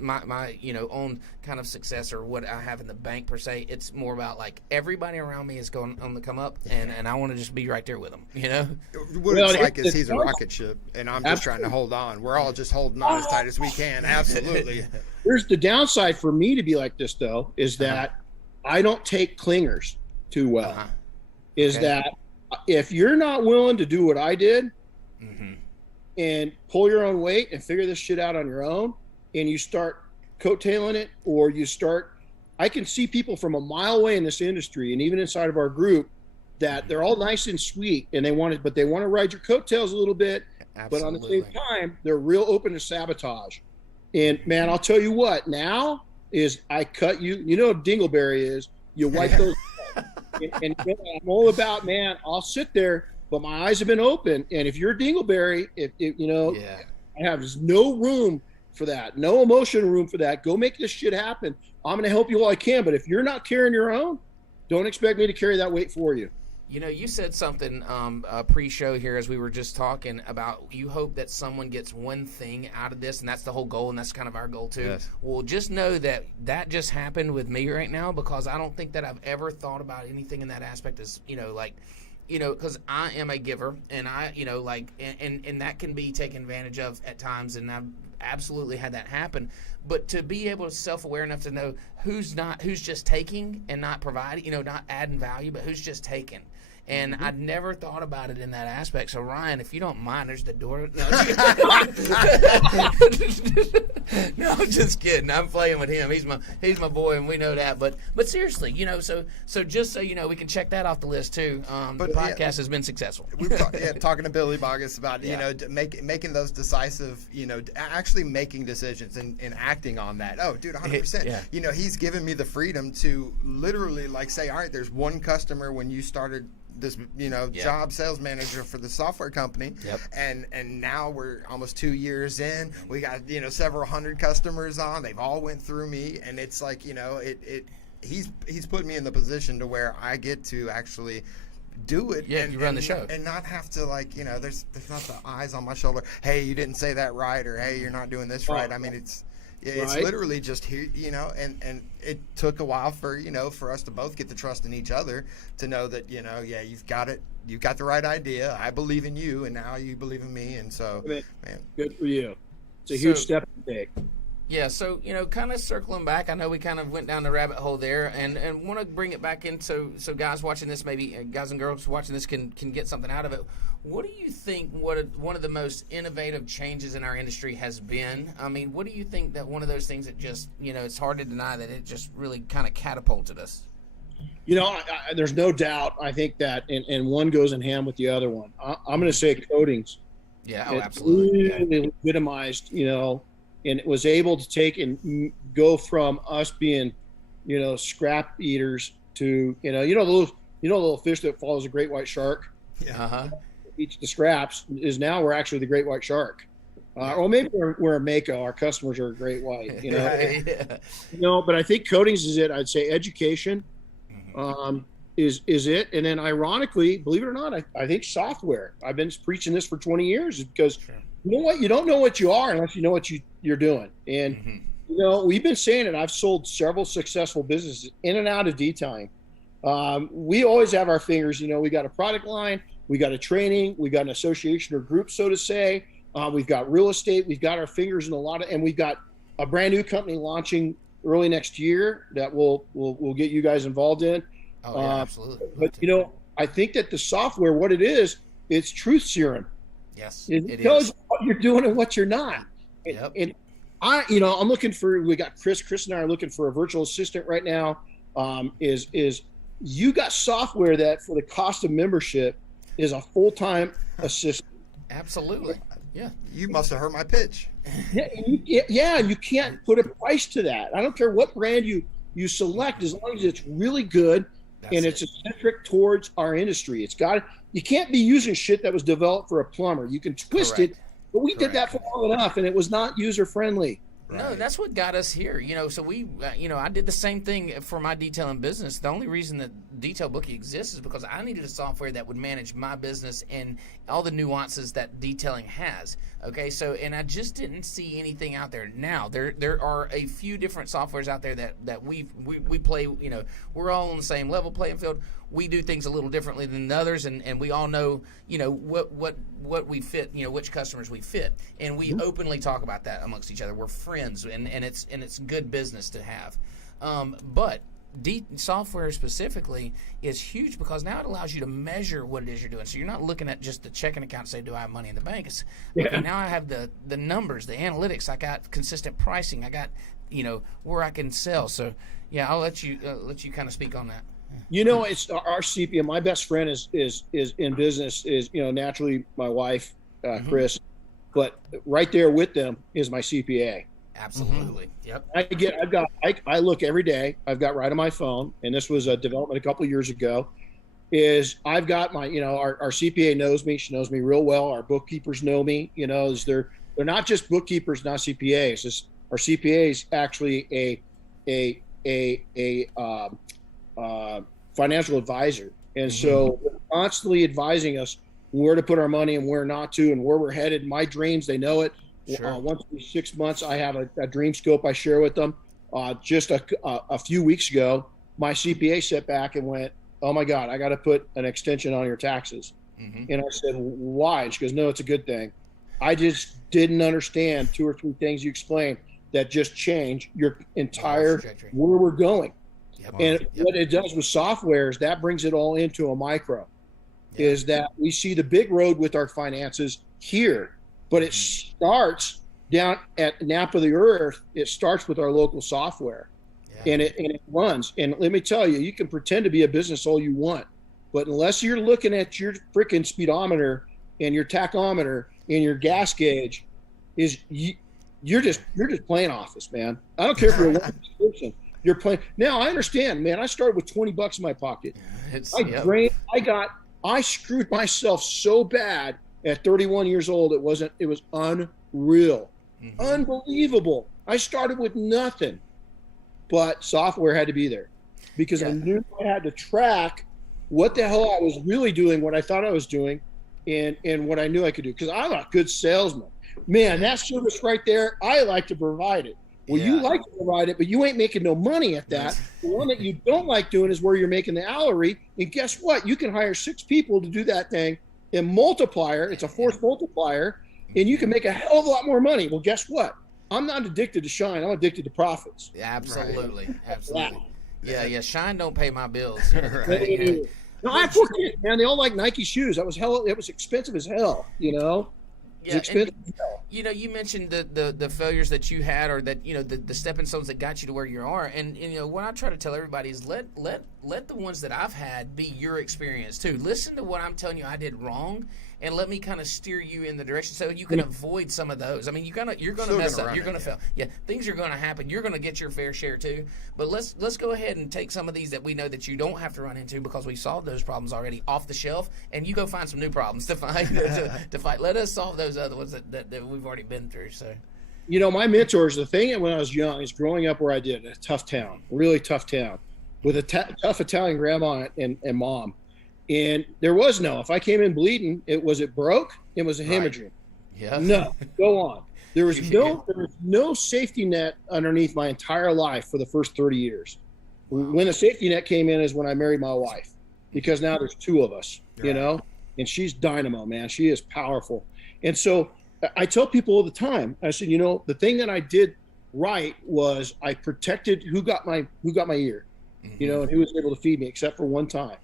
my own kind of success or what I have in the bank per se. It's more about, like, everybody around me is going on the come up, and I want to just be right there with them. What it's like is he's a rocket ship, and I'm just trying to hold on. We're all just holding on as tight as we can. Absolutely. Here's the downside for me to be like this, though, is that I don't take clingers too well. That if you're not willing to do what I did and pull your own weight and figure this shit out on your own, and you start coattailing it, or I can see people from a mile away in this industry, and even inside of our group, that they're all nice and sweet, and they want to ride your coattails a little bit. Absolutely. But on the same time, they're real open to sabotage. And man, I'll tell you what, now is I cut you. You know what dingleberry is? You wipe those. and I'm all about, man, I'll sit there, but my eyes have been open. And if you're a dingleberry, I have no room for that, no emotional room for that. Go make this shit happen. I'm going to help you all I can. But if you're not carrying your own, don't expect me to carry that weight for you. You said something pre-show here as we were just talking about, you hope that someone gets one thing out of this, and that's the whole goal, and that's kind of our goal too. Yes. Well, just know that just happened with me right now, because I don't think that I've ever thought about anything in that aspect as, because I am a giver, and and that can be taken advantage of at times, and I've absolutely had that happen. But to be able to self-aware enough to know who's just taking and not providing, not adding value, but who's just taking. And I'd never thought about it in that aspect. So, Ryan, if you don't mind, there's the door. No, I'm just kidding. I'm playing with him. He's my boy, and we know that. But seriously, so just so you know, we can check that off the list too. The podcast has been successful. We've talking to Billy Bogus about making those decisive, actually making decisions and acting on that. Oh, dude, 100%. Yeah. He's given me the freedom to literally say, all right, there's one customer when you started this job, sales manager for the software company, and now we're almost 2 years in. We got several hundred customers on. They've all went through me, and it's like he's put me in the position to where I get to actually do it. And you run the show and not have to there's not the eyes on my shoulder. Hey, you didn't say that right, or hey, you're not doing this right. I mean, it's literally just here, and it took a while for us to both get the trust in each other to know that, you've got it. You've got the right idea. I believe in you, and now you believe in me. And so, man, good for you. It's a huge step to take. Yeah, so, kind of circling back, I know we kind of went down the rabbit hole there, and want to bring it back in so guys watching this, maybe guys and girls watching this can get something out of it. What do you think one of the most innovative changes in our industry has been? I mean, what do you think that one of those things that just, it's hard to deny that it just really kind of catapulted us? There's no doubt. I think that, and one goes in hand with the other one. I'm going to say coatings. Yeah, oh, It absolutely. really legitimized, and it was able to take and go from us being, scrap eaters to, the little fish that follows a great white shark, Yeah. Uh-huh. eats the scraps, is now we're actually the great white shark. Or maybe we're a Mako. Our customers are a great white, Yeah. But I think coatings is it. I'd say education is it. And then ironically, believe it or not, I think software. I've been preaching this for 20 years because you know what? You don't know what you are unless you know what you're doing. And, we've been saying it. I've sold several successful businesses in and out of detailing. We always have our fingers, we got a product line, we got a training, we got an association or group, so to say. We've got real estate, we've got our fingers in a lot of, and we've got a brand new company launching early next year that we'll get you guys involved in. Oh, yeah, absolutely. But I think that the software, what it is, it's truth serum. Yes, It tells you what you're doing and what you're not. Yep. And I'm looking for. We got Chris. Chris and I are looking for a virtual assistant right now. Is you got software that for the cost of membership is a full-time assistant. Absolutely. Yeah. You must have heard my pitch. Yeah, you can't put a price to that. I don't care what brand you select, as long as it's really good and it's eccentric towards our industry. You can't be using shit that was developed for a plumber. You can twist it, but we did that for long enough, and it was not user friendly. No, that's what got us here. So we, I did the same thing for my detailing business. The only reason that Detail Bookie exists is because I needed a software that would manage my business and all the nuances that detailing has. Okay, and I just didn't see anything out there. Now there are a few different softwares out there that we play. We're all on the same level playing field. We do things a little differently than the others, and we all know, what we fit, which customers we fit, and we openly talk about that amongst each other. We're friends, and it's good business to have. But software specifically is huge because now it allows you to measure what it is you're doing. So you're not looking at just the checking account and say, do I have money in the bank? It's okay, now I have the numbers, the analytics. I got consistent pricing. I got where I can sell. So yeah, I'll let you kind of speak on that. It's our CPA. My best friend is in business, is naturally my wife, Chris, but right there with them is my CPA. Absolutely. Yep. I look every day. I've got right on my phone, and this was a development a couple of years ago. Is I've got my our CPA knows me. She knows me real well. Our bookkeepers know me. They're not just bookkeepers, not CPAs. Our CPA is actually a financial advisor, and so they're constantly advising us where to put our money and where not to, and where we're headed. My dreams, they know it. Sure. Once every 6 months, I have a dream scope I share with them. Just a few weeks ago, my CPA sat back and went, "Oh my God, I got to put an extension on your taxes." And I said, "Why?" And she goes, "No, it's a good thing. I just didn't understand 2 or 3 things you explained that just change your entire where we're going." And what it does with software is that brings it all into a micro. Is that we see the big road with our finances here, but it starts down at nap of the earth. It starts with our local software, and it runs. And let me tell you, you can pretend to be a business all you want, but unless you're looking at your freaking speedometer and your tachometer and your gas gauge, you're just playing office, man. I don't care if you're a one person. You're playing. Now I understand, man. I started with $20 in my pocket. I screwed myself so bad at 31 years old. It was unreal, unbelievable. I started with nothing, but software had to be there because I knew I had to track what the hell I was really doing, what I thought I was doing, and what I knew I could do. Because I'm a good salesman, man. That service right there, I like to provide it. Well, you like to provide it, but you ain't making no money at that. The one that you don't like doing is where you're making the hourly. And guess what? You can hire 6 people to do that thing and multiplier. It's a force multiplier, and you can make a hell of a lot more money. Well, guess what? I'm not addicted to shine. I'm addicted to profits. Yeah, absolutely. Absolutely. Yeah. Shine don't pay my bills. No, I have 4 kids, man. They all like Nike shoes. It was expensive as hell, Yeah, you mentioned the failures that you had, or that the stepping stones that got you to where you are, and what I try to tell everybody is let the ones that I've had be your experience too. Listen to what I'm telling you I did wrong, and let me kind of steer you in the direction so you can avoid some of those. I mean, you're gonna mess up. You're gonna fail. Yeah, things are gonna happen. You're gonna get your fair share too. But let's go ahead and take some of these that we know that you don't have to run into because we solved those problems already off the shelf, and you go find some new problems to fight. to fight. Let us solve those other ones that we've already been through. So. You know, my mentors, the thing when I was young is growing up where I did, a tough town, really tough town, with a tough Italian grandma and mom. And there was if I came in bleeding, it broke, it was a hemorrhaging. Yeah. No, go on. There was no safety net underneath my entire life for the first 30 years. Wow. When the safety net came in is when I married my wife, because now there's two of us, you know, and she's dynamo, man. She is powerful. And so I tell people all the time, I said, you know, the thing that I did right was I protected who got my ear, you know, and who was able to feed me, except for one time.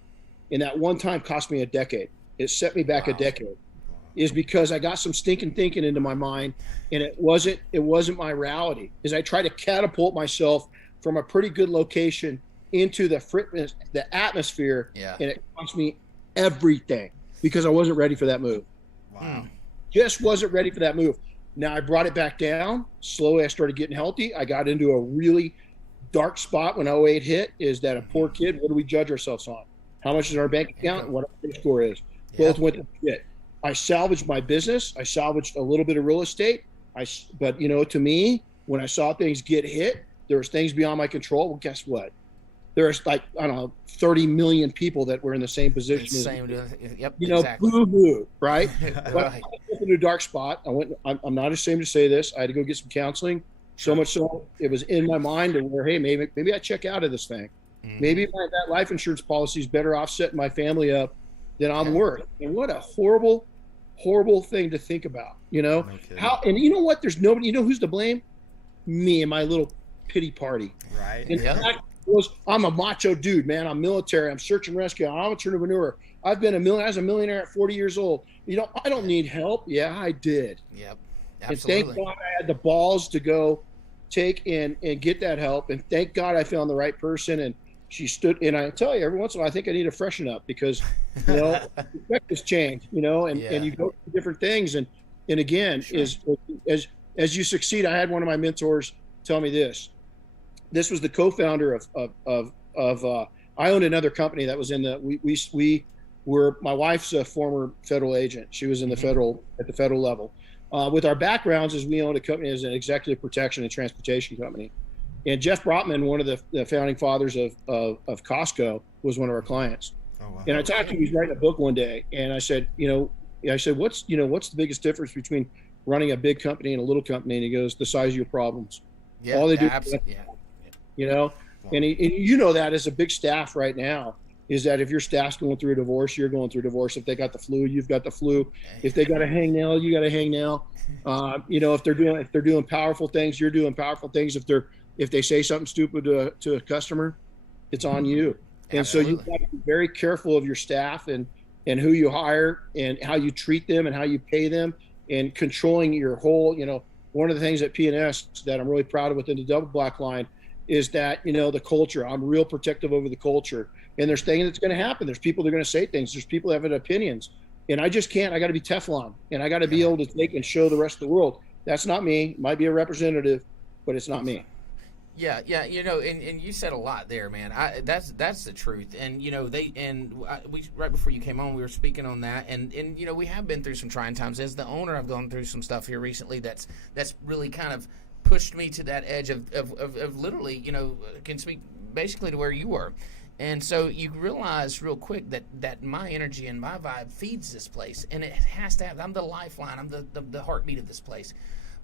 And that one time cost me a decade. It set me back a decade. Is because I got some stinking thinking into my mind, and it wasn't my reality. Is I tried to catapult myself from a pretty good location into the atmosphere, and it cost me everything because I wasn't ready for that move. Wow. Just wasn't ready for that move. Now I brought it back down. Slowly I started getting healthy. I got into a really dark spot when 08 hit. Is that a poor kid? What do we judge ourselves on? How much is our bank account and what our credit score is? Both went to shit. I salvaged my business. I salvaged a little bit of real estate. But you know, to me, when I saw things get hit, there was things beyond my control. Well, guess what? There's like, I don't know, 30 million people that were in the same position. Boo-hoo, right? But I went into a dark spot. I'm not ashamed to say this. I had to go get some counseling. So much so it was in my mind to where, hey, maybe I check out of this thing. Maybe that life insurance policy is better off setting my family up than I'm worth. And what a horrible thing to think about, you know? And you know what? There's nobody, you know who's to blame? Me and my little pity party. Right. And I'm a macho dude, man. I'm military. I'm search and rescue. I'm an entrepreneur. I was a millionaire at 40 years old. You know, I don't need help. Yeah, I did. Yep. Absolutely. And thank God I had the balls to go take and get that help. And thank God I found the right person. And she stood, and I tell you, every once in a while, I think I need to freshen up because, you know, perspectives change, you know, and you go through different things. And again, as you succeed, I had one of my mentors tell me this. This was the co-founder of I owned another company that was in we were, my wife's a former federal agent. She was in the at the federal level. With our backgrounds is we owned a company as an executive protection and transportation company. And Jeff Brotman, one of the founding fathers of Costco, was one of our clients. Oh, wow. And I talked to him, he was writing a book one day, and I said, what's the biggest difference between running a big company and a little company? And he goes, the size of your problems. Yeah, all they do, absolutely. You know, and you know that as a big staff right now, is that if your staff's going through a divorce, you're going through a divorce. If they got the flu, you've got the flu. If they got a hangnail, you got a hangnail. You know, if they're doing powerful things, you're doing powerful things. If they say something stupid to a customer, it's on you. And Absolutely. So you've got to be very careful of your staff and who you hire and how you treat them and how you pay them and controlling your whole, you know, one of the things at P&S that I'm really proud of within the Double Black line is that, you know, the culture. I'm real protective over the culture. And there's things that's going to happen. There's people that are going to say things. There's people that have opinions. And I just can't. I got to be Teflon. And I got to be able to take and show the rest of the world. That's not me. Might be a representative, but it's not me. Yeah, you know, and you said a lot there, man. That's the truth. And you know, we right before you came on, we were speaking on that, and you know, we have been through some trying times. As the owner, I've gone through some stuff here recently that's really kind of pushed me to that edge of literally, you know, can speak basically to where you were. And so you realize real quick that my energy and my vibe feeds this place, and it has to have. I'm the lifeline. I'm the heartbeat of this place.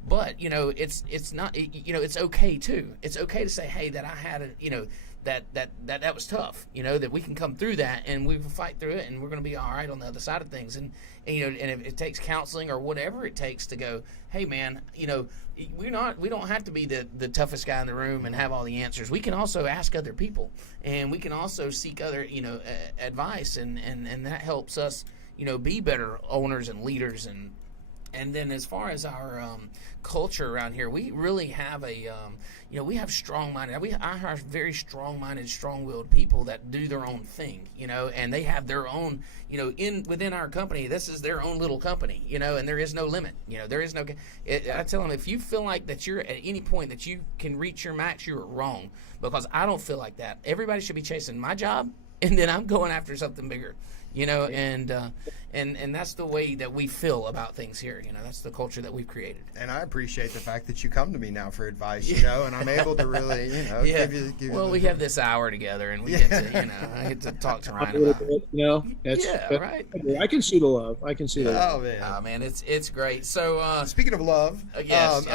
But you know, it's not. You know, it's okay too. It's okay to say, hey, that I had a, you know, that was tough. You know, that we can come through that and we will fight through it, and we're going to be all right on the other side of things. And you know, and if it takes counseling or whatever it takes to go, hey, man, you know, we don't have to be the toughest guy in the room and have all the answers. We can also ask other people, and we can also seek other, you know, advice, and that helps us, you know, be better owners and leaders and And then as far as our culture around here, we really have we have strong-minded. I have very strong-minded, strong-willed people that do their own thing, and they have their own, within our company, this is their own little company, and there is no limit, there is no. I tell them, if you feel like that you're at any point that you can reach your max, you are wrong, because I don't feel like that. Everybody should be chasing my job, and then I'm going after something bigger. And that's the way that we feel about things here. That's the culture that we've created. And I appreciate the fact that you come to me now for advice, and I'm able to really, give you. We have this hour together, and we get to, I get to talk to Ryan about it. Right. I can see the love. Oh man, it's great. So speaking of love, yes,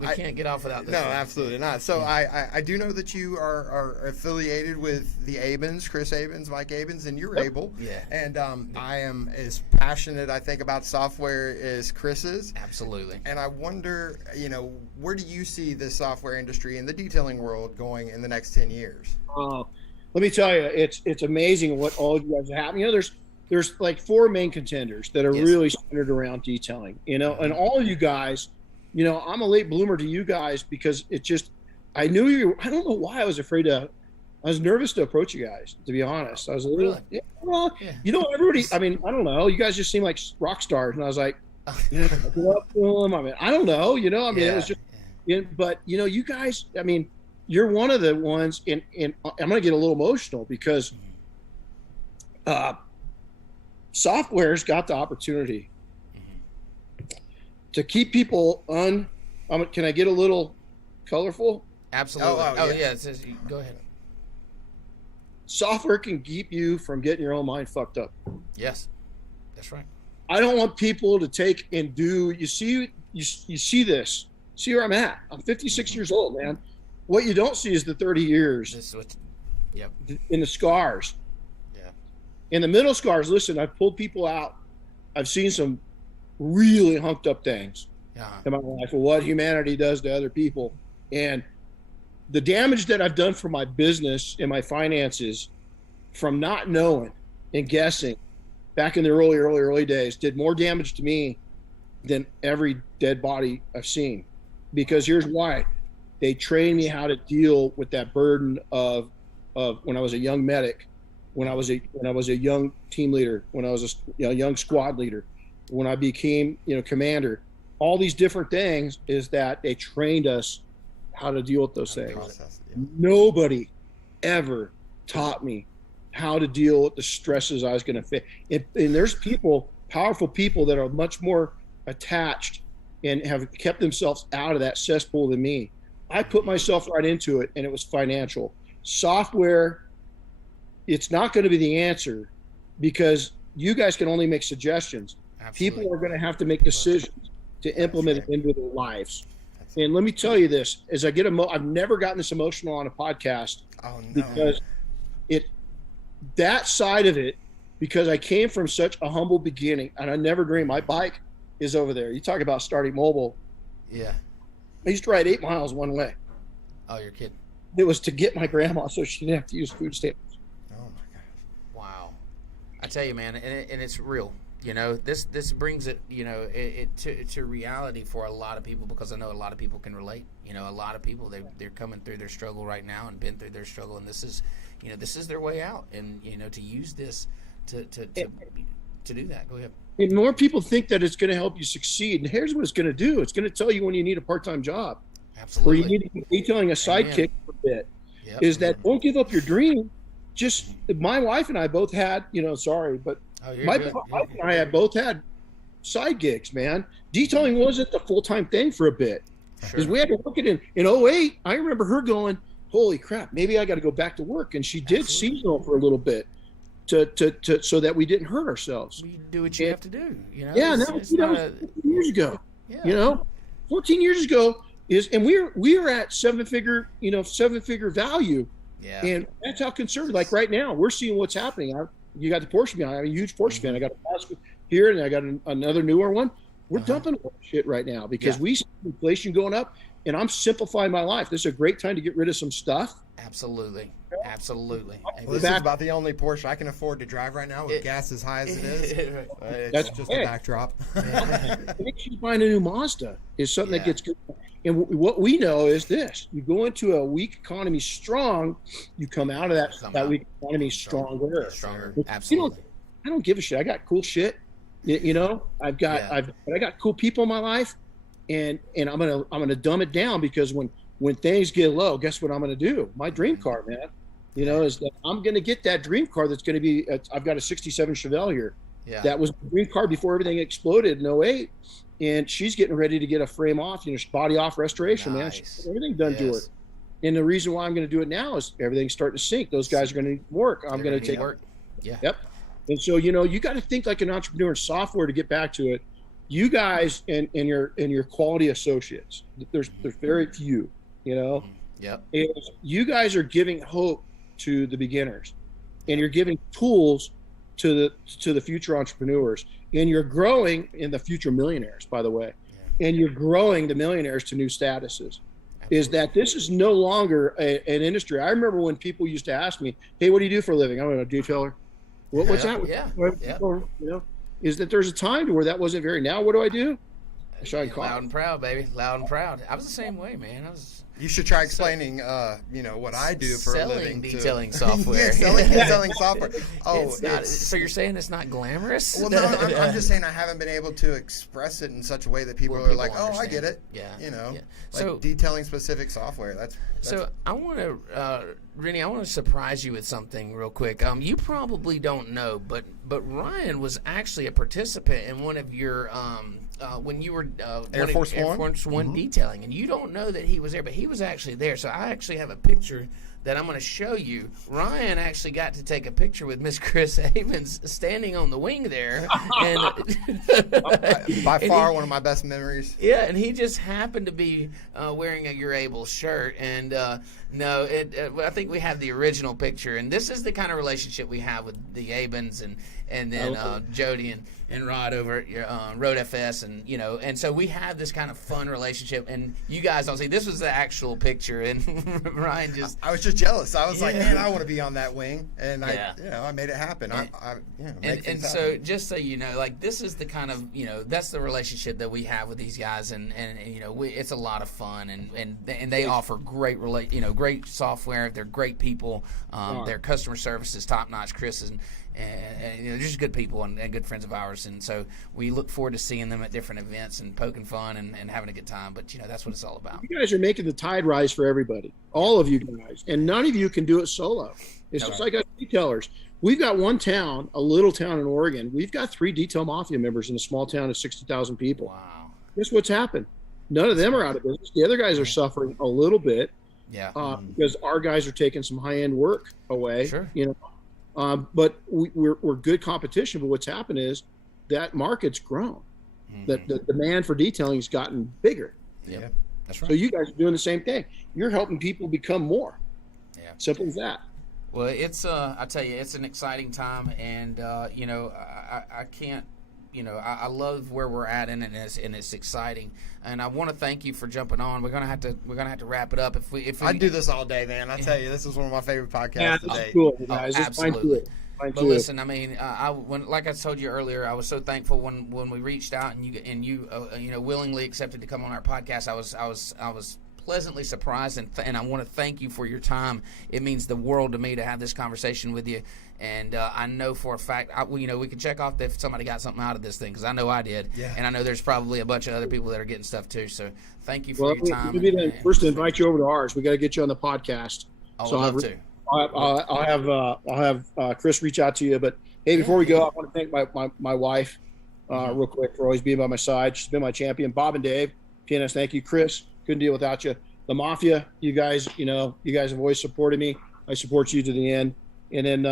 we can't get off without this. No, absolutely not. So I do know that you are affiliated with the Abens, Chris Abens, Mike Abens, and you're able. Yeah. And I am as passionate, I think, about software as Chris is. Absolutely. And I wonder, where do you see the software industry and the detailing world going in the next 10 years? Let me tell you, it's amazing what all you guys have. There's like 4 main contenders that are really centered around detailing, and all of you guys, I'm a late bloomer to you guys because I knew you. I don't know why I was afraid to. I was nervous to approach you guys, to be honest. I was a little, everybody, I don't know. You guys just seem like rock stars. And I was like, I go up to them. I don't know, it was just, but, you guys, you're one of the ones, and I'm going to get a little emotional because software's got the opportunity to keep people can I get a little colorful? Absolutely. It says, go ahead. Software can keep you from getting your own mind fucked up. Yes, that's right. I don't want people to take and do. You see this. See where I'm at. I'm 56 years old, man. What you don't see is the 30 years. In the scars. Yeah. In the middle scars. Listen, I've pulled people out. I've seen some really hunked up things in my life of what humanity does to other people, and the damage that I've done for my business and my finances from not knowing and guessing back in the early days did more damage to me than every dead body I've seen. Because here's why. They trained me how to deal with that burden of when I was a young medic, when I was a young team leader, when I was a young squad leader, when I became commander. All these different things is that they trained us how to deal with those things. Nobody ever taught me how to deal with the stresses I was going to face. And there's powerful people that are much more attached and have kept themselves out of that cesspool than me. I put myself right into it, and it was financial. Software, it's not going to be the answer because you guys can only make suggestions. Absolutely. People are going to have to make decisions to implement it into their lives. And let me tell you this, as I get I've never gotten this emotional on a podcast because that side of it, because I came from such a humble beginning and I never dreamed. My bike is over there. You talk about starting mobile. Yeah. I used to ride 8 miles one way. Oh, you're kidding. It was to get my grandma so she didn't have to use food stamps. Oh my gosh. Wow. I tell you, man, and it's real. This brings it, to reality for a lot of people, because I know a lot of people can relate. A lot of people, they're coming through their struggle right now and been through their struggle, and this is their way out. And to use this to do that. Go ahead. And more people think that it's going to help you succeed. And here's what it's going to do. It's going to tell you when you need a part-time job. Absolutely. Or you need to be detailing a sidekick for a bit. Yep. Is that don't give up your dream. Just my wife and I both had, but my wife and I had both had side gigs, man. Detailing wasn't the full-time thing for a bit. Because we had to work it in 08. I remember her going, holy crap, maybe I got to go back to work. And she did seasonal for a to so that we didn't hurt ourselves. We do what you have to do, Yeah, it's 14 years ago. Yeah. 14 years ago and we are at seven-figure value. Yeah. And that's how conservative. Like right now, we're seeing what's happening. You got the Porsche behind. I'm a huge Porsche fan. I got a Pascal here, and I got another newer one. We're dumping shit right now because we see inflation going up. and I'm simplifying my life. This is a great time to get rid of some stuff. Absolutely. Well, this is about the only Porsche I can afford to drive right now with gas as high as it is. It's That's just a backdrop. Makes you buying a new Mazda is something that gets good. And what we know is this: you go into a weak economy strong, you come out of that weak economy stronger. Absolutely. I don't give a shit. I got cool shit. You know, I got cool people in my life, and I'm gonna dumb it down, because when things get low, guess what I'm gonna do? My dream car, man. You know, is that I'm gonna get that dream car that's gonna be. I've got a '67 Chevelle here. Yeah. That was the dream car before everything exploded in '08. And she's getting ready to get a frame off, body off restoration, man. She's everything done to her. And the reason why I'm going to do it now is everything's starting to sink. Those guys are going to need work. I'm going to take work. Yeah. Yep. And so, you got to think like an entrepreneur in software to get back to it. You guys and your quality associates, there's very few, Yep. Is you guys are giving hope to the beginners, and you're giving tools to the future entrepreneurs, and you're growing in the future millionaires, by the way, and you're growing the millionaires to new statuses. Absolutely. Is that this is no longer an industry. I remember when people used to ask me, "Hey, what do you do for a living?" I'm a detailer. What's that? Yeah. Is that there's a time to where that wasn't very. Now, what do I do? Loud and proud, baby. Loud and proud. I was the same way, man. You should try explaining, what I do for a living. Detailing software. Selling software. Oh, so you're saying it's not glamorous? Well, no, I'm just saying I haven't been able to express it in such a way that people are like, "Oh, I get it." Yeah. Like so, detailing specific software. That's so I want to, Renny, I want to surprise you with something real quick. You probably don't know, but Ryan was actually a participant in one of your when you were Air Force One detailing, and you don't know that he was there, but he was actually there. So I actually have a picture that I'm going to show you. Ryan actually got to take a picture with Miss Chris Havens standing on the wing there, and by far one of my best memories. Yeah, and he just happened to be wearing a You're Able shirt, and I think we have the original picture, and this is the kind of relationship we have with the Abens and then Jody and Rod over at Road FS, and so we have this kind of fun relationship, and you guys don't see, this was the actual picture, and Ryan just... I was just jealous. I was like, man, I want to be on that wing, and I made it happen. So just so you know, like, this is the kind of, that's the relationship that we have with these guys, and it's a lot of fun, and they offer great great software. They're great people. Their customer service is top notch. Chris and they're just good people and good friends of ours, and so we look forward to seeing them at different events and poking fun and having a good time. But that's what it's all about. You guys are making the tide rise for everybody, all of you guys, and none of you can do it solo. It's just like us detailers. We've got one town, a little town in Oregon. We've got 3 detail mafia members in a small town of 60,000 people. Wow. Guess what's happened? None of them are out of business. The other guys are suffering a little bit. Yeah. Because our guys are taking some high-end work away. Sure. But we're good competition. But what's happened is that market's grown. Mm-hmm. The demand for detailing has gotten bigger. Yeah, that's right. So you guys are doing the same thing. You're helping people become more. Yeah. Simple as that. Well, it's I tell you, it's an exciting time, and I can't. I love where we're at, and it's exciting. And I want to thank you for jumping on. We're gonna have to wrap it up. If we I'd do this all day, man. I tell you, this is one of my favorite podcasts today. Cool, guys. Absolutely. But listen, I mean, like I told you earlier, I was so thankful when we reached out and you willingly accepted to come on our podcast. I was pleasantly surprised, and I want to thank you for your time. It means the world to me to have this conversation with you. And I know for a fact, we can check off if somebody got something out of this thing, because I know I did. Yeah. And I know there's probably a bunch of other people that are getting stuff too. So thank you for your time. We'll be the first to invite you over to ours. We got to get you on the podcast. I'd love to. I'll have Chris reach out to you. But hey, before we go, I want to thank my wife real quick for always being by my side. She's been my champion. Bob and Dave, PNS, thank you. Chris, couldn't deal without you. The Mafia, you guys have always supported me. I support you to the end. And then,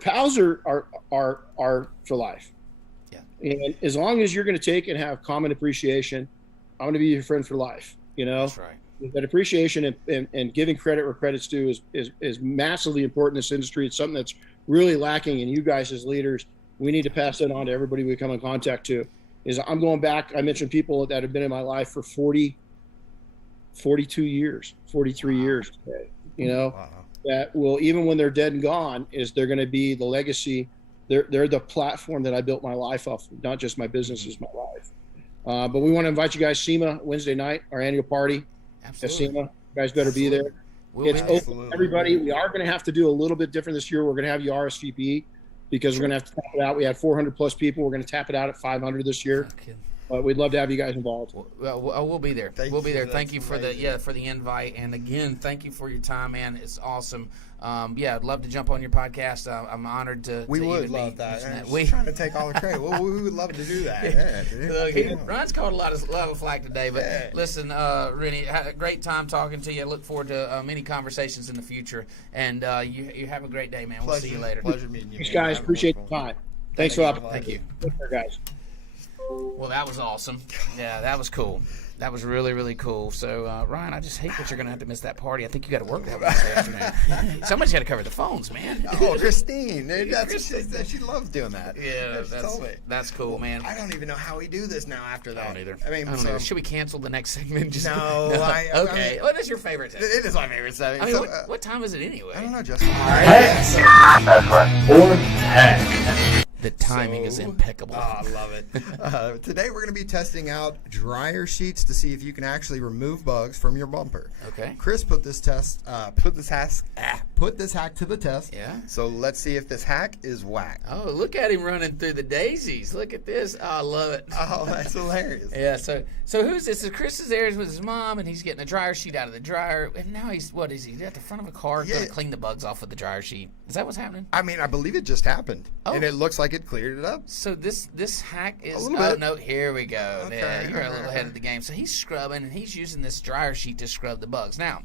pals are for life. Yeah. And as long as you're going to take and have common appreciation, I'm going to be your friend for life. That's right. That appreciation and giving credit where credit's due is massively important in this industry. It's something that's really lacking, and you guys as leaders, we need to pass that on to everybody we come in contact to. I'm going back. I mentioned people that have been in my life for 40 42 years, 43 years today. You know, that will, even when they're dead and gone, they're going to be the legacy. They're the platform that I built my life off of, not just my business, is my life. But we want to invite you guys, SEMA, Wednesday night, our annual party at SEMA. You guys better be there. It's open to everybody. We are going to have to do a little bit different this year. We're going to have you RSVP because we're going to have to tap it out. We had 400 plus people. We're going to tap it out at 500 this year. Okay. But we'd love to have you guys involved. Well, we'll be there. We'll be there. Thank you for the invite, and again, thank you for your time, man. It's awesome. I'd love to jump on your podcast. I'm honored to. We would love that. We're trying to take all the credit. Well, we would love to do that. Look, Ryan's caught a lot of flack today, but listen, Renny, had a great time talking to you. I look forward to many conversations in the future, and you have a great day, man. We'll see you later. Pleasure meeting you. Thanks, guys. Appreciate the time. Thanks a lot. Thank you. Take care, guys. Well, that was awesome. Yeah, that was cool. That was really, really cool. So, Ryan, I just hate that you're going to have to miss that party. I think you got to work that one this afternoon. Somebody's got to cover the phones, man. Oh, Christine. She loves doing that. Yeah, that's cool, man. I don't even know how we do this now after that. I don't either. I mean, should we cancel the next segment? No. Okay. What is your favorite segment? It is my favorite segment. I mean, what time is it anyway? I don't know, Justin. The timing is impeccable. Oh, I love it. Today we're going to be testing out dryer sheets to see if you can actually remove bugs from your bumper. Okay. Chris put this hack to the test. Yeah. So let's see if this hack is whack. Oh, look at him running through the daisies. Look at this. Oh, I love it. Oh, that's hilarious. Yeah. So who's this? So Chris is there with his mom, and he's getting a dryer sheet out of the dryer, and now he's at the front of a car going to clean the bugs off with the dryer sheet. Is that what's happening? I mean, I believe it just happened, and it looks like it cleared it up. So this hack is a little bit. No, here we go. Okay, yeah, you're a little ahead of the game. So he's scrubbing, and he's using this dryer sheet to scrub the bugs. Now,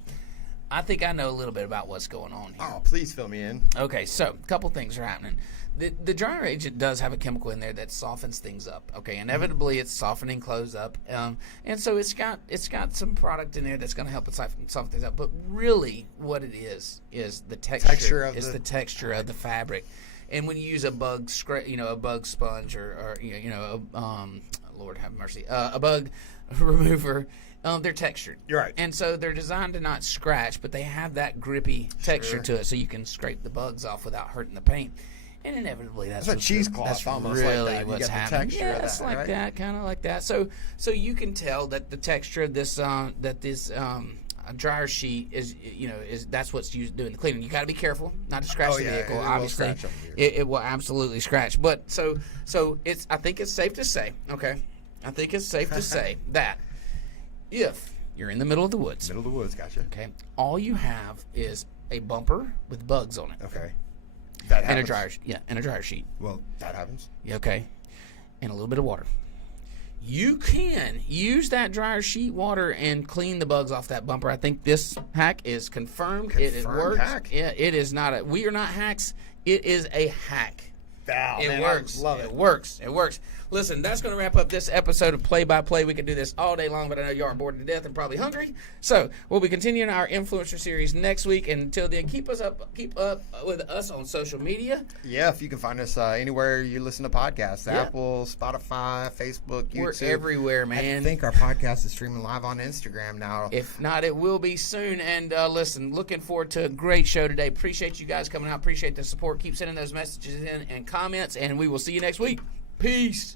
I think I know a little bit about what's going on here. Oh, please fill me in. Okay, so a couple things are happening. The dryer agent does have a chemical in there that softens things up. Okay, inevitably it's softening clothes up, and so it's got some product in there that's going to help it soften things up. But really, what it is the texture of the texture of the fabric. And when you use a bug a bug sponge or Lord have mercy, a bug remover, they're textured. You're right. And so they're designed to not scratch, but they have that grippy texture to it, so you can scrape the bugs off without hurting the paint. And inevitably, that's a cheesecloth. That's almost really like that. what's you get happening. The texture of it's that, like right? that, kind of like that. So you can tell that the texture of this dryer sheet is that's what's used doing the cleaning. You got to be careful not to scratch the vehicle. Obviously, it will absolutely scratch. But so it's. I think it's safe to say. Okay, I think it's safe to say that if you're in the middle of the woods, gotcha. Okay, all you have is a bumper with bugs on it. Okay. And a dryer sheet. Well, that happens. Okay. And a little bit of water. You can use that dryer sheet water and clean the bugs off that bumper. I think this hack is confirmed. It works. Hack? Yeah, it is not we are not hacks. It is a hack. It works. Love it. It works. Listen, that's going to wrap up this episode of Play by Play. We could do this all day long, but I know you are bored to death and probably hungry. So we'll be continuing our influencer series next week. And until then, keep up with us on social media. Yeah, if you can find us anywhere you listen to podcasts, Apple, Spotify, Facebook, YouTube. We're everywhere, man. I think our podcast is streaming live on Instagram now. If not, it will be soon. And listen, looking forward to a great show today. Appreciate you guys coming out. Appreciate the support. Keep sending those messages in and comments, and we will see you next week. Peace.